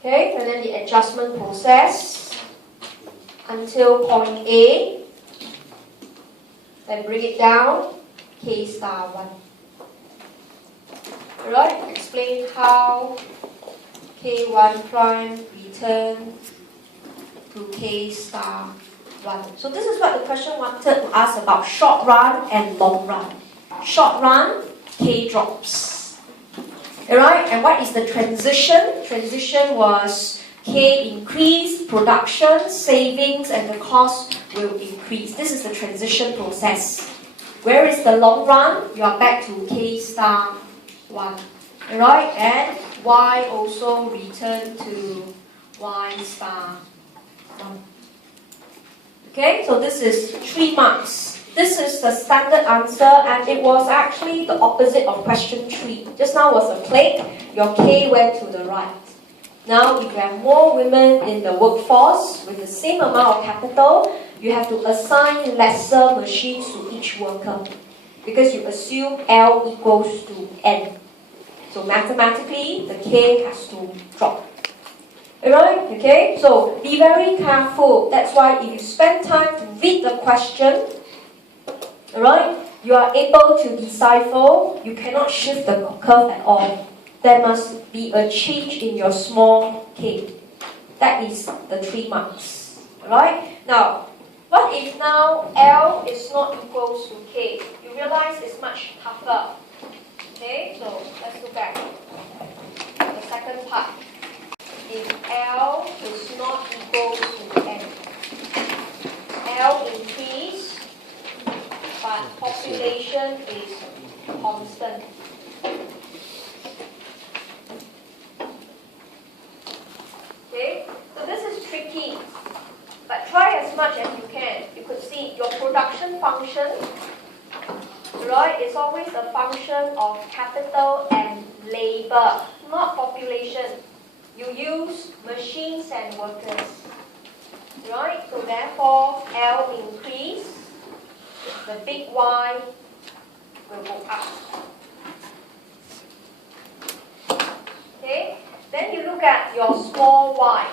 Okay, and then the adjustment process until point A, then bring it down, K star 1. Alright, explain how K1 prime return to K star 1. So this is what the question wanted to ask about short run and long run. Short run, K drops. Alright, and what is the transition? Transition was K increase, production, savings, and the cost will increase. This is the transition process. Where is the long run? You are back to K star 1. Alright, and Y also return to Y star 1. Okay, so this is 3 marks. This is the standard answer, and it was actually the opposite of question 3. Just now was a click, your K went to the right. Now, if you have more women in the workforce with the same amount of capital, you have to assign lesser machines to each worker because you assume L equals to N. So mathematically, the K has to drop. Alright, okay? So be very careful. That's why if you spend time to read the question, alright, you are able to decipher, you cannot shift the curve at all. There must be a change in your small k. That is the 3 marks. Alright? Now, what if now L is not equal to K? You realize it's much tougher. Okay, so let's look at the second part. If L is not equal to N, L increase, but population is constant. Okay, so this is tricky, but try as much as you can. You could see your production function, right, is always a function of capital and labor, not population. You use machines and workers, right? So therefore, L increase, the big Y will go up. Okay? Then you look at your small y.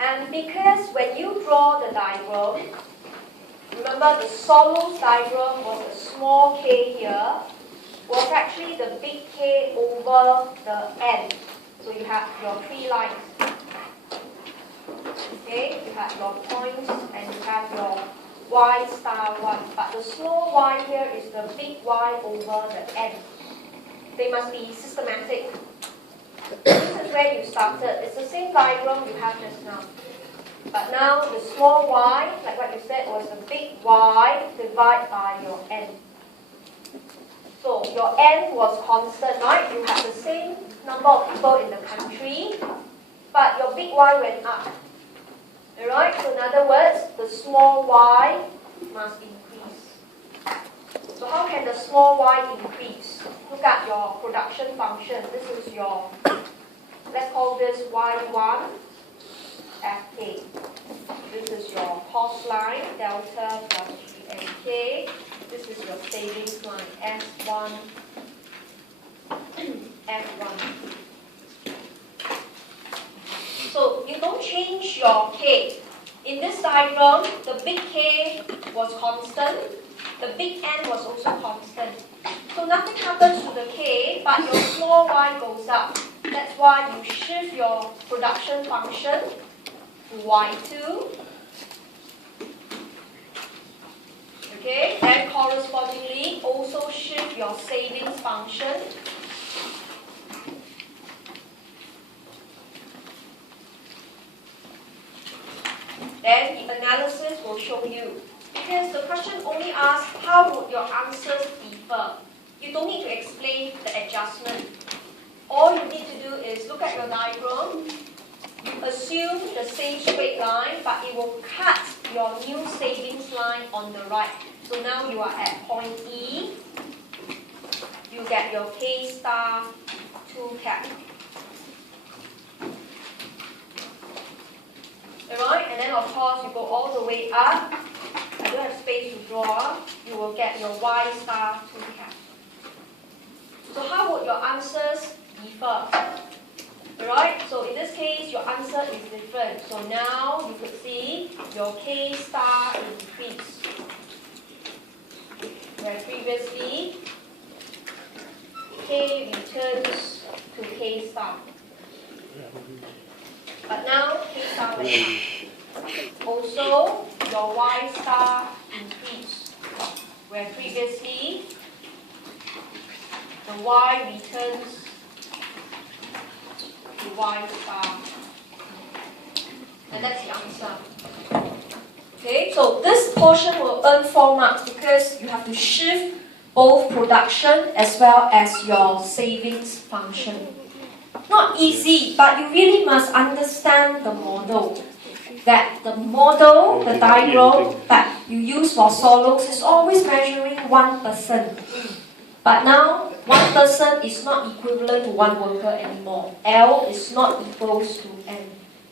And because when you draw the diagram, remember the Solo's diagram was a small k here, was actually the big K over the N. So you have your 3 lines. Okay, you have your points and you have your y star 1. But the small y here is the big Y over the n. They must be systematic. This is where you started. It's the same diagram you have just now. But now the small y, like what you said, was the big Y divided by your n. So your n was constant, right? You have the same number of people in the country, but your big Y went up. Alright? So in other words, the small y must increase. So how can the small y increase? Look at your production function. This is your, let's call this y1 fk. This is your cost line, delta plus GNK. This is your savings line, S1, F1. So you don't change your K. In this diagram, the big K was constant, the big N was also constant. So nothing happens to the K, but your small y goes up. That's why you shift your production function to Y2. Okay, then correspondingly also shift your savings function then the analysis will show you. Because the question only asks how would your answers differ. You don't need to explain the adjustment. All you need to do is look at your diagram. You assume the same straight line, but it will cut your new savings line on the right. So now you are at point E. You get your K star 2 cap. Alright, and then of course you go all the way up. I don't have space to draw. You will get your Y star 2 cap. So how would your answers differ? Alright, so in this case your answer is different. So now you could see your K star increase. Where previously K returns to K star. But now K star went up. Also, your Y star increased. Where previously the Y returns to Y star. And that's the answer. Okay, so this portion will earn 4 marks because you have to shift both production as well as your savings function. Not easy, but you really must understand the model. That the model, the diagram that you use for solos is always measuring 1%. But now, 1 person is not equivalent to 1 worker anymore. L is not equals to N.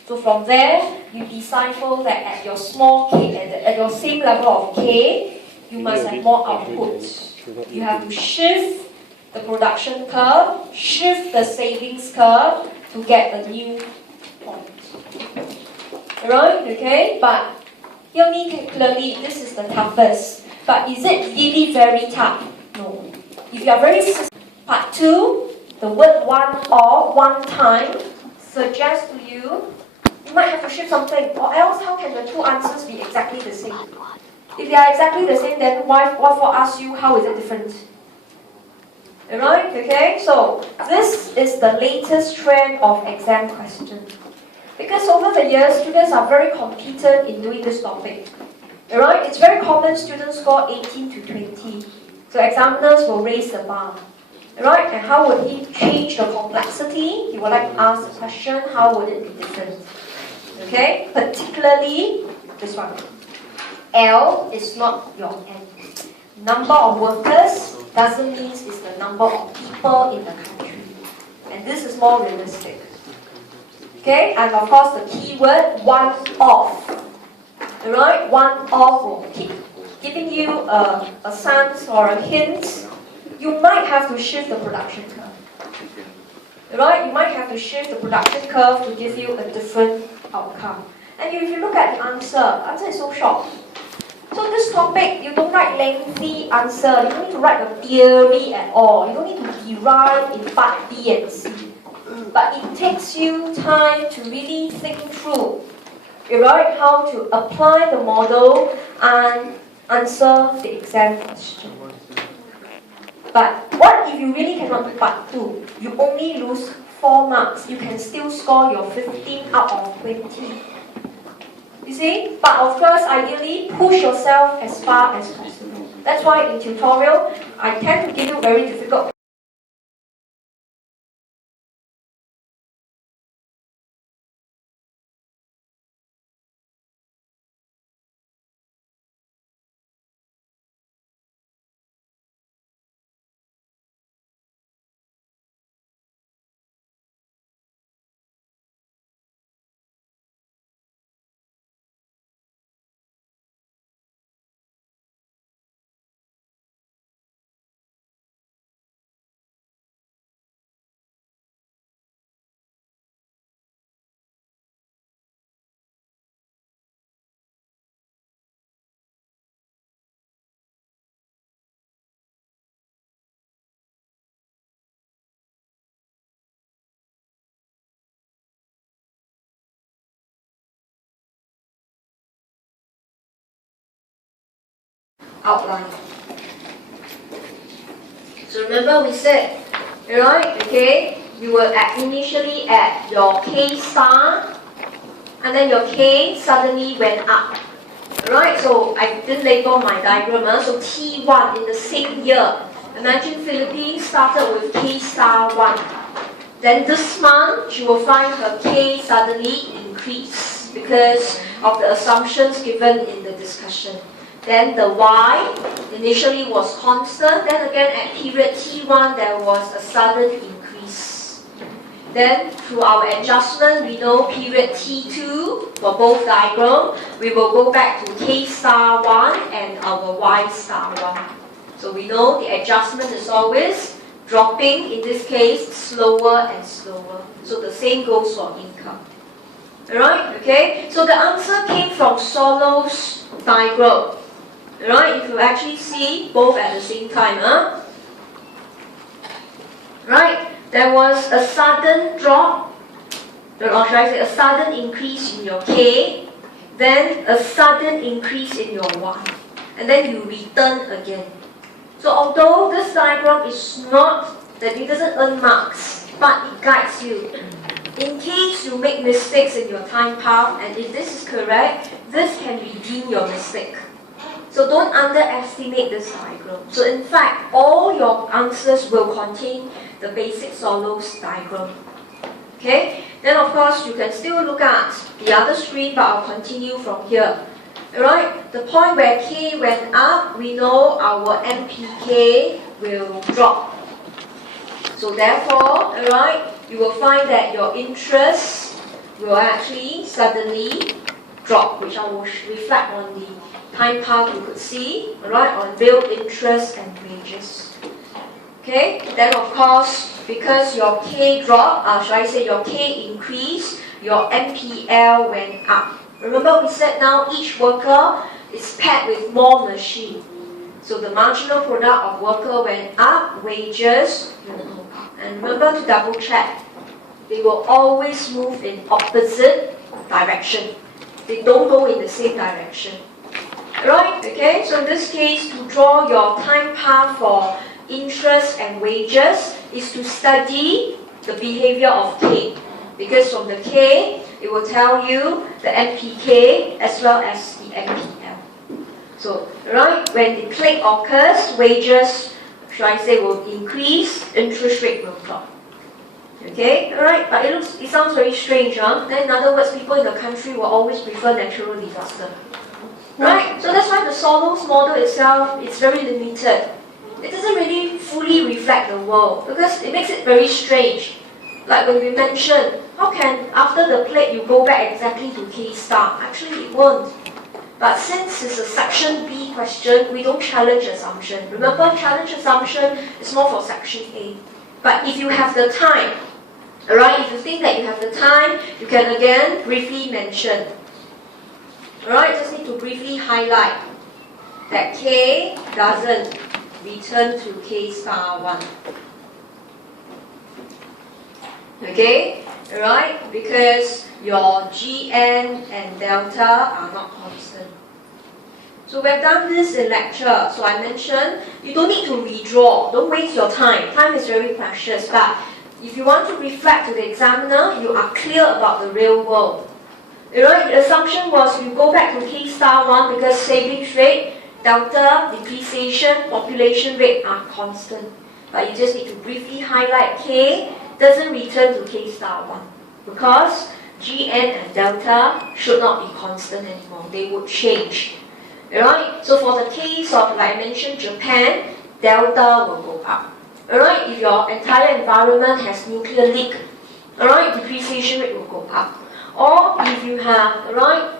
So from there, you decipher that at your small K, at your same level of K, you must have more output. You have to shift the production curve, shift the savings curve to get a new point. Alright, okay? But hear me clearly, this is the toughest. But is it really very tough? No. If you are very part 2, the word one or one time suggests to you, you might have to shift something, or else how can the two answers be exactly the same? If they are exactly the same, then why for ask you how is it different? Alright, okay? So this is the latest trend of exam question. Because over the years, students are very competent in doing this topic. Alright, it's very common students score 18 to 20. So examiners will raise the bar. Alright, and how would he change the complexity? He would like to ask the question, how would it be different? Okay, particularly this one. L is not your N. Number of workers doesn't mean it's the number of people in the country. And this is more realistic. Okay, and of course the keyword one off. Alright, one off will keep giving you a sense or a hint. You might have to shift the production curve. Alright, you might have to shift the production curve to give you a different outcome. And if you look at the answer is so short. So this topic, you don't write lengthy answer. You don't need to write the theory at all. You don't need to derive in part B and C. But it takes you time to really think through right, how to apply the model and answer the exam question. But what if you really cannot do part 2? You only lose 4 marks. You can still score your 15 out of 20. You see? But of course, ideally, push yourself as far as possible. That's why in tutorial, I tend to give you very difficult outline. So remember we said, right, okay, you were initially at your K star, and then your K suddenly went up. Right, so I didn't label my diagram, so T1 in the same year. Imagine Philippines started with K star 1. Then this month, you will find her K suddenly increase because of the assumptions given in the discussion. Then the Y initially was constant, then again at period T1 there was a sudden increase. Then through our adjustment, we know period T2 for both diagrams, we will go back to K star 1 and our Y star 1. So we know the adjustment is always dropping, in this case, slower and slower. So the same goes for income. Alright, okay? So the answer came from Solo's diagram. Right, if you actually see both at the same time, right, there was a sudden drop, or should I say a sudden increase in your K, then a sudden increase in your Y, and then you return again. So although this diagram is not, that it doesn't earn marks, but it guides you. In case you make mistakes in your time path, and if this is correct, this can redeem your mistake. So don't underestimate this diagram. So in fact, all your answers will contain the basic Solo's diagram. Okay? Then of course, you can still look at the other screen, but I'll continue from here. Alright? The point where K went up, we know our MPK will drop. So therefore, alright, you will find that your interest will actually suddenly drop, which I will reflect on the time path you could see, right, on real interest and wages. Okay, then of course, because your K dropped, should I say your K increased, your MPL went up. Remember we said now each worker is paired with more machine. So the marginal product of worker went up, wages will go up. And remember to double check, they will always move in opposite direction. They don't go in the same direction. Right, okay, so in this case, to draw your time path for interest and wages is to study the behavior of K. Because from the K, it will tell you the MPK as well as the MPL. So, right, when the click occurs, wages, should I say, will increase, interest rate will drop. Okay, alright, but it sounds very strange, huh? Then in other words, people in the country will always prefer natural disaster. Right? So that's why the Solo's model itself is very limited. It doesn't really fully reflect the world because it makes it very strange. Like when we mentioned, how can after the plate you go back exactly to K star? Actually it won't. But since it's a section B question, we don't challenge assumption. Remember, challenge assumption is more for section A. But if you have the time, alright, if you think that you have the time, you can again briefly mention. Alright, just need to briefly highlight that K doesn't return to K star 1. Okay? Alright? Because your Gn and delta are not constant. So we've done this in lecture. So I mentioned you don't need to redraw. Don't waste your time. Time is very precious. But if you want to reflect to the examiner, you are clear about the real world. Alright? The assumption was you go back to K star 1 because savings rate, delta, depreciation, population rate are constant. But you just need to briefly highlight K doesn't return to K star 1 because Gn and delta should not be constant anymore. They would change. Alright, so for the case of, like I mentioned, Japan, delta will go up. Alright, if your entire environment has nuclear leak, alright, depreciation rate will go up. Or if you have, alright,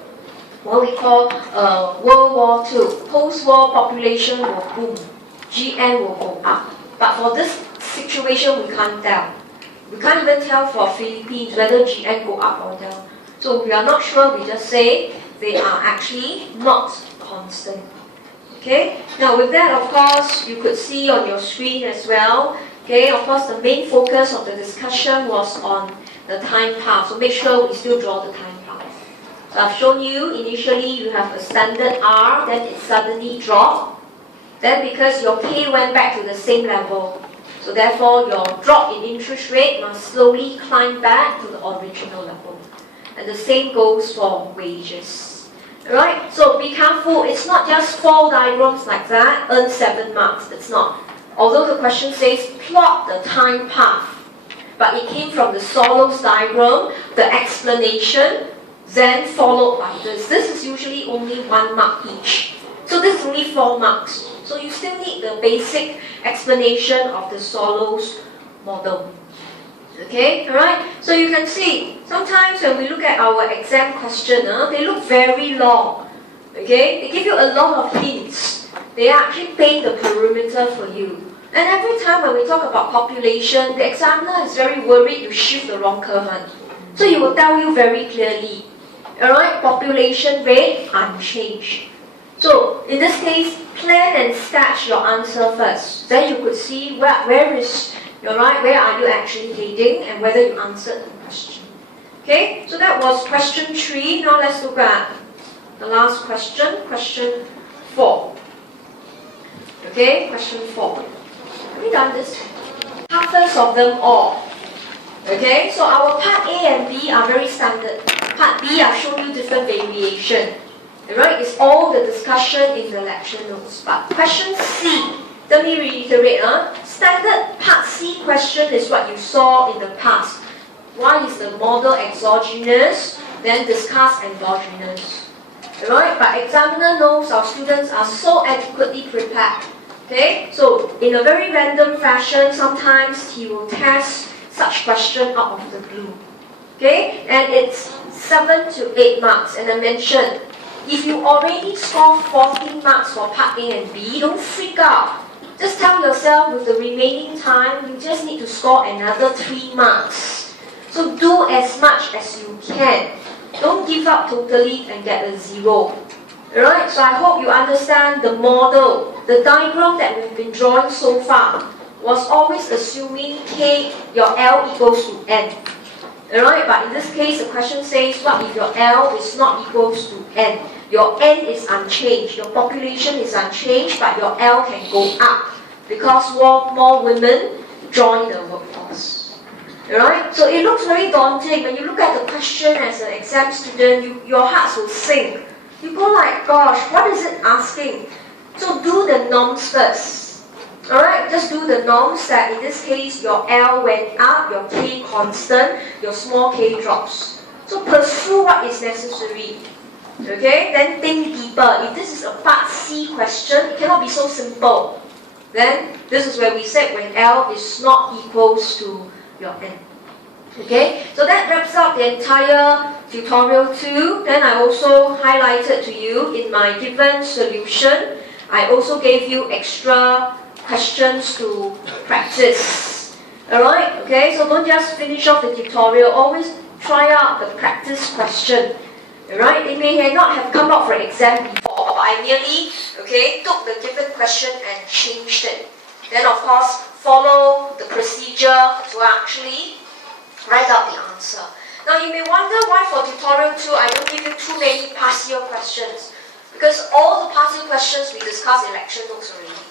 what we call World War II, post-war population will boom, Gn will go up. But for this situation, we can't tell. We can't even tell for Philippines whether Gn go up or down. So we are not sure, we just say they are actually not constant. Okay? Now with that, of course, you could see on your screen as well. Okay, of course, the main focus of the discussion was on the time path. So make sure we still draw the time path. So I've shown you, initially you have a standard R, then it suddenly dropped. Then because your K went back to the same level, so therefore your drop in interest rate must slowly climb back to the original level. And the same goes for wages. Alright, so be careful, it's not just 4 diagrams like that, earn 7 marks, it's not. Although the question says plot the time path, but it came from the Solos diagram, the explanation, then followed by this. This is usually only 1 mark each. So this is only 4 marks. So you still need the basic explanation of the Solos model. Okay, alright? So you can see, sometimes when we look at our exam question, they look very long. Okay? They give you a lot of hints. They actually paint the perimeter for you. And every time when we talk about population, the examiner is very worried you shift the wrong curve. So he will tell you very clearly. Alright? Population rate unchanged. So in this case, plan and sketch your answer first. Then you could see where are you actually heading and whether you answered the question. Okay, so that was question 3. Now let's look at the last question, question 4. Okay, question 4. Have we done this? Half of them all. Okay, so our part A and B are very standard. Part B, I've shown you different variation. Alright, it's all the discussion in the lecture notes. But question C, let me reiterate. Standard part C question is what you saw in the past. Why is the model exogenous? Then discuss endogenous. Alright, but examiner knows our students are so adequately prepared. Okay, so in a very random fashion, sometimes he will test such question out of the blue. Okay, and it's 7 to 8 marks. And I mentioned, if you already score 14 marks for part A and B, don't freak out. Just tell yourself with the remaining time, you just need to score another 3 marks. So do as much as you can. Don't give up totally and get a 0. Alright, so I hope you understand the model. The diagram that we've been drawing so far was always assuming K, your L equals to N. Alright, but in this case, the question says, what if your L is not equals to N? Your N is unchanged, your population is unchanged, but your L can go up because more women join the workforce. Alright, so it looks very daunting. When you look at the question as an exam student, your hearts will sink. You go like, gosh, what is it asking? So do the norms first. Alright, just do the norms that in this case your L went up, your K constant, your small k drops. So pursue what is necessary. Okay, then think deeper. If this is a part C question, it cannot be so simple. Then this is where we said when L is not equals to your N. Okay, so that wraps up the entire tutorial 2. Then I also highlighted to you in my given solution, I also gave you extra questions to practice. Alright, okay, so don't just finish off the tutorial, always try out the practice question. Alright, they may not have come out for exam before, but I merely, took the given question and changed it. Then of course, follow the procedure to actually write out the answer. Now you may wonder why for tutorial 2 I don't give you too many past year questions. Because all the past year questions we discussed in lecture notes already.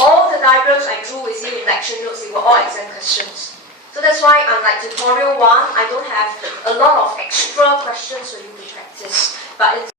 All the diagrams I drew within in lecture notes, they were all exam questions. So that's why unlike tutorial 1, I don't have a lot of extra questions for you to practice. But in